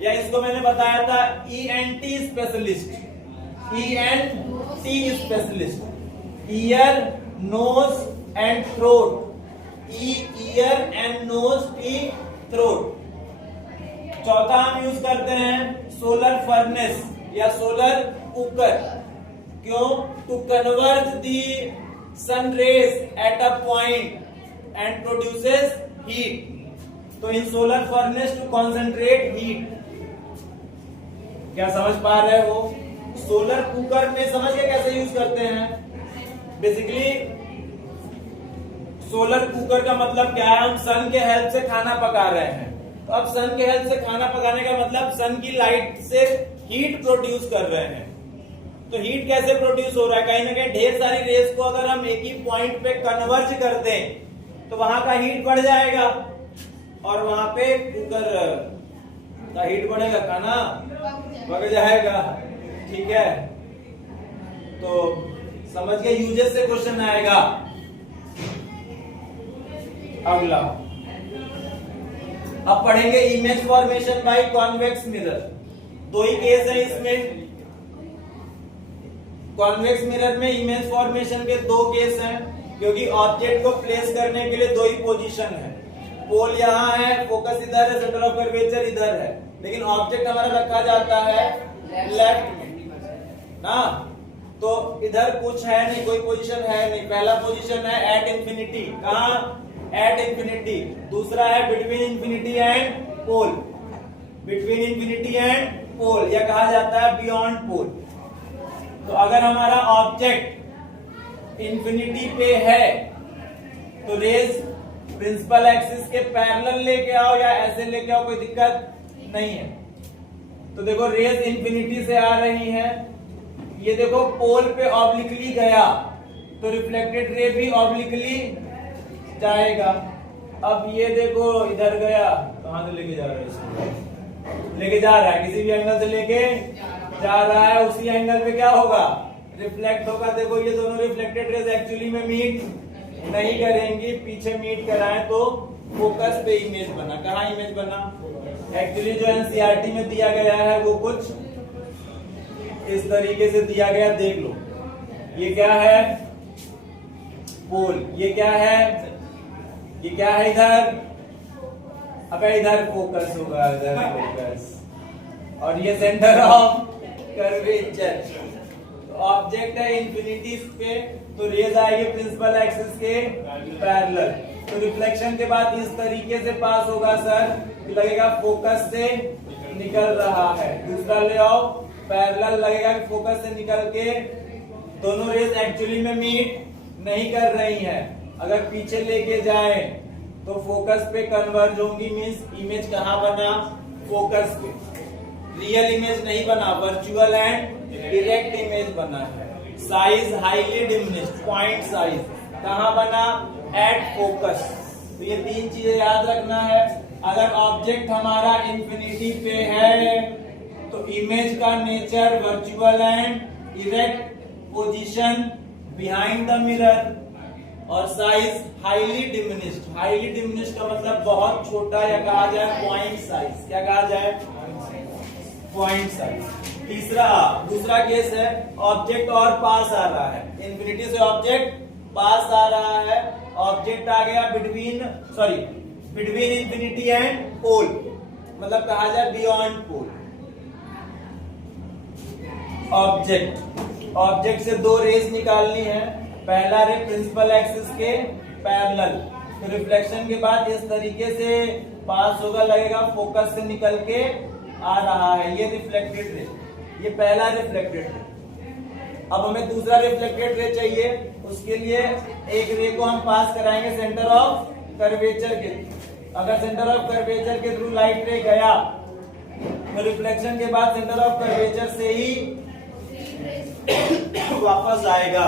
या इसको मैंने बताया था ENT specialist, ENT specialist, ear nose and throat, ear and nose t throat. चौथा हम यूज करते हैं सोलर फर्नेस या सोलर कुकर। क्यों? To converge the sun rays at a point and produces heat. तो in solar furnace to concentrate heat. क्या समझ पा रहे हो? सोलर कुकर में समझ के कैसे यूज करते हैं? बेसिकली सोलर कुकर का मतलब क्या है? हम सन के हेल्प से खाना पका रहे हैं। तो अब सन के हेल्प से खाना पकाने का मतलब सन की लाइट से हीट प्रोड्यूस कर रहे हैं। तो हीट कैसे प्रोड्यूस हो रहा है? कहीं ना कहीं ढेर सारी रेस को अगर हम एक ही पॉइंट पे कन्वर्ज कर दें तो वहां का हीट बढ़ जाएगा और वहां पे कुकर का हीट बढ़ेगा, खाना पक जाएगा। ठीक है, तो समझ के यूजेस से क्वेश्चन आएगा। अगला अब पढ़ेंगे image formation by convex mirror. दो ही केस है इसमें। कॉन्वेक्स मिरर में इमेज फॉर्मेशन के दो केस हैं, क्योंकि ऑब्जेक्ट को प्लेस करने के लिए दो ही पोजीशन है। पोल यहाँ है, फोकस इधर है, सेंटर ऑफ कर्वेचर इधर है, लेकिन ऑब्जेक्ट हमारा रखा जाता है लेफ्ट में ना। तो इधर कुछ है नहीं, कोई पोजीशन है नहीं। पहला पोजीशन है एट इंफिनिटी, कहाँ? At infinity. दूसरा है between infinity and pole, between infinity and pole, या कहा जाता है बियॉन्ड पोल। तो अगर हमारा ऑब्जेक्ट इंफिनिटी पे है तो रेज प्रिंसिपल एक्सिस के पैरेलल लेके आओ या ऐसे लेके आओ, कोई दिक्कत नहीं है। तो देखो रेज इंफिनिटी से आ रही है, ये देखो पोल पे ऑब्लिकली गया तो रिफ्लेक्टेड रे भी ऑब्लिकली जाएगा। अब ये देखो इधर गया, कहां से लेके जा रहा है? इसको लेके जा रहा है, किसी भी एंगल से लेके जा रहा है, उसी एंगल पे क्या होगा? रिफ्लेक्ट होगा। देखो ये दोनों रिफ्लेक्टेड रेज एक्चुअली में मीट नहीं करेंगी, पीछे मीट कराएं तो फोकस पे इमेज बना। कहाँ इमेज बना? एक्चुअली जो एनसीईआरटी में दिया गया है वो कुछ इस तरीके से दिया गया, देख लो ये क्या है, पोल, ये क्या है, ये क्या है इधर, अबे इधर फोकस होगा, इधर फोकस, और ये सेंटर ऑफ कर्वेचर। ऑब्जेक्ट है इंफिनिटी पे, तो रेज आएगी प्रिंसिपल एक्सिस के पैरेलल, तो रिफ्लेक्शन के बाद इस तरीके से पास होगा सर, लगेगा फोकस से निकल रहा है। दूसरा ले आओ, पैरेलल लगेगा कि फोकस से निकल के दोनों रेज एक्चुअली में मीट नहीं कर रही हैं। अगर पीछे लेके जाए तो फोकस पे कन्वर्ज होंगी, मींस इमेज कहाँ बना, फोकस पे, रियल इमेज नहीं बना, वर्चुअल एंड डायरेक्ट इमेज बना है। Size highly diminished, point size कहाँ बना, एट फोकस। तो ये तीन चीजें याद रखना है। अगर ऑब्जेक्ट हमारा इंफिनिटी पे है तो इमेज का nature virtual and direct, position behind the mirror, और size highly diminished. Highly diminished का मतलब बहुत छोटा, या कहा जाए पॉइंट साइज, क्या कहा जाए, पॉइंट साइज। दूसरा केस है, ऑब्जेक्ट और पास आ रहा है, इंफिनिटी से ऑब्जेक्ट पास आ रहा है, ऑब्जेक्ट आ गया बिटवीन इंफिनिटी एंड पोल, मतलब कहा जाए बियॉन्ड पोल। ऑब्जेक्ट से दो रेज निकालनी है, पहला रे प्रिंसिपल एक्सिस के पैरेलल, तो रिफ्लेक्शन के बाद इस तरीके से पास होगा, लगेगा फोकस से निकल के आ रहा है, ये रिफ्लेक्टेड रे, ये पहला रिफ्लेक्टेड रे। अब हमें दूसरा रिफ्लेक्टेड रे चाहिए, उसके लिए एक रे को हम पास कराएंगे सेंटर ऑफ कर्वेचर के। अगर सेंटर ऑफ कर्वेचर के थ्रू लाइट रे गया तो रिफ्लेक्शन के बाद सेंटर ऑफ कर्वेचर से ही वापस आएगा।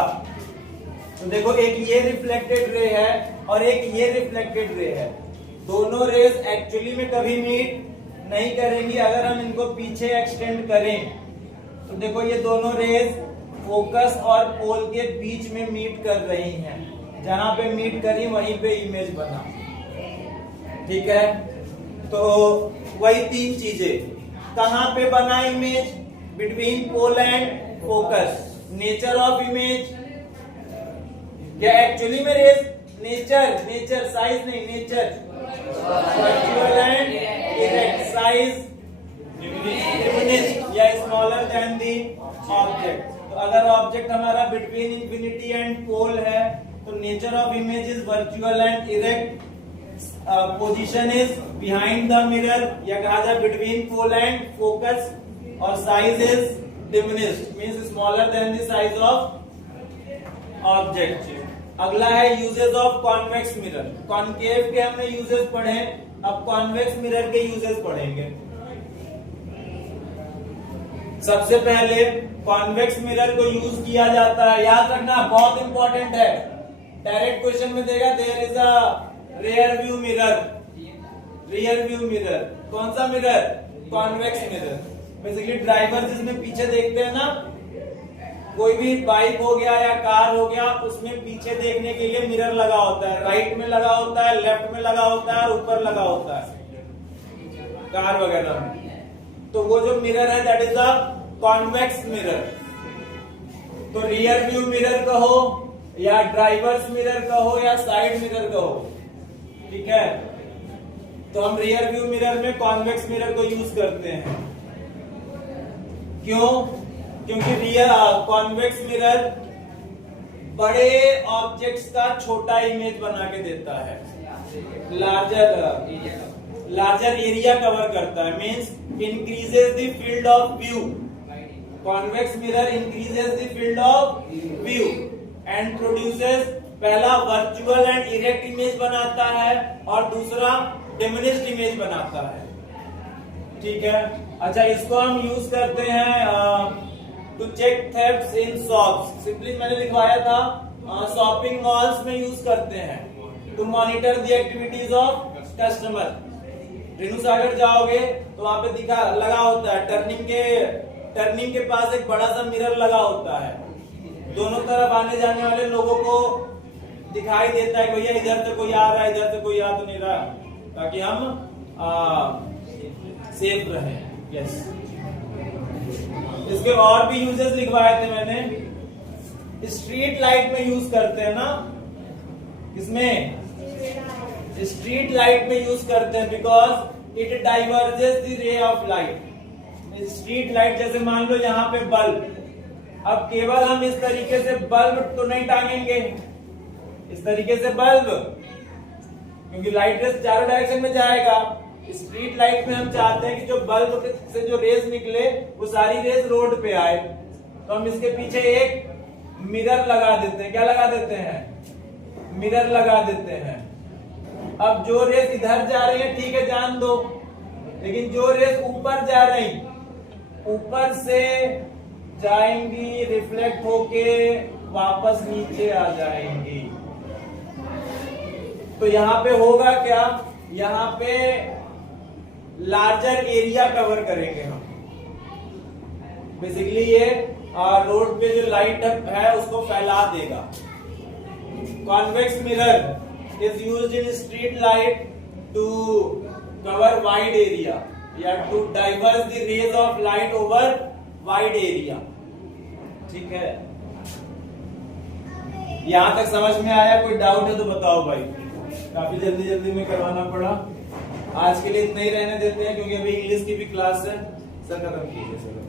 तो देखो एक ये रिफ्लेक्टेड रे है और एक ये रिफ्लेक्टेड रे है, दोनों रेज एक्चुअली में कभी मीट नहीं करेंगी। अगर हम इनको पीछे एक्सटेंड करें तो देखो ये दोनों रेज फोकस और पोल के बीच में मीट कर रही हैं, जहां पे मीट करी वहीं पे इमेज बना, ठीक है। तो वही तीन चीजें, कहां पे बना image, between pole and focus, nature of image, क्या एक्चुअली में रेज, नेचर साइज नहीं, nature virtual and direct, size diminished या स्मॉलर देन दी ऑब्जेक्ट। तो अगर ऑब्जेक्ट हमारा बिटवीन इंफिनिटी एंड पोल है तो nature of image is virtual and direct, position is behind the mirror, या कहा जाए बिटवीन पोल एंड फोकस, और size is diminished means smaller than the size of object. अगला है uses of convex mirror. Concave के हमने यूजेस पढ़े, अब कॉन्वेक्स मिरर के यूजेस पढ़ेंगे। सबसे पहले कॉन्वेक्स मिरर को यूज किया जाता है, याद रखना बहुत इंपॉर्टेंट है, डायरेक्ट क्वेश्चन में देगा there is a rear view mirror, rear view mirror, कौन सा mirror, convex mirror. Basically driver जिसमें पीछे देखते हैं ना, कोई भी बाइक हो गया या कार हो गया, उसमें पीछे देखने के लिए मिरर लगा होता है, राइट में लगा होता है, लेफ्ट में लगा होता है, और ऊपर लगा होता है कार वगैरह में। तो वो जो मिरर है that is a convex mirror. तो रियर व्यू मिरर कहो या ड्राइवर्स मिरर कहो या साइड मिरर कहो, ठीक है। तो हम रियर व्यू मिरर में कॉन्वेक्स मिरर को यूज करते हैं, क्यों, क्योंकि रियर कॉन्वेक्स मिरर बड़े ऑब्जेक्ट्स का छोटा इमेज बना के देता है, लार्जर एरिया कवर करता है, means increases the field of view. Convex mirror increases the field of view and produces, पहला वर्चुअल एंड डायरेक्ट इमेज बनाता है और दूसरा डिमिनिश्ड इमेज बनाता है, ठीक है। अच्छा, इसको हम यूज करते हैं to check thefts in shops. Simply मैंने लिखवाया था, शॉपिंग मॉल्स में यूज करते हैं, to monitor the activities of customer. Renusagar जाओगे तो वहां पे दिखा लगा होता है, टर्निंग के पास एक बड़ा सा मिरर लगा होता है, दोनों तरफ आने जाने वाले लोगों को दिखाई देता है भैया इधर से कोई आ रहा है, इधर से कोई आ तो नहीं रहा, ताकि हम सेफ रहें। यस इसके और भी यूजेस लिखवाए थे मैंने। स्ट्रीट लाइट में यूज करते हैं ना, इसमें स्ट्रीट लाइट में यूज करते हैं बिकॉज इट डाइवर्जेस द रे ऑफ लाइट। स्ट्रीट लाइट जैसे मान लो यहाँ पे बल्ब, अब केवल हम इस तरीके से बल्ब तो नहीं टांगेंगे, इस तरीके से बल्ब, क्योंकि लाइट रेस चारों डायरेक्शन में जाएगा। स्ट्रीट लाइट में हम चाहते हैं कि जो बल्ब से जो रेस निकले वो सारी रेस रोड पे आए, तो हम इसके पीछे एक मिरर लगा देते हैं। क्या लगा देते हैं? मिरर लगा देते हैं। अब जो रेस इधर जा रही है ठीक है जान दो, लेकिन जो रेस ऊपर जा रही, ऊपर से जाएंगी, रिफ्लेक्ट होके वापस नीचे आ जाएंगी। तो यहाँ पे होगा क्या, यहाँ पे लार्जर एरिया कवर करेंगे हम। बेसिकली ये रोड पे जो लाइट है उसको फैला देगा। Convex mirror is used in street light to cover wide area या to diverse the rays of light over wide area. ठीक है, यहां तक समझ में आया? कोई डाउट है तो बताओ भाई। काफी जल्दी जल्दी में करवाना पड़ा। आज के लिए इतना ही रहने देते हैं क्योंकि अभी इंग्लिश की भी क्लास है। सर खत्म कीजिए सर।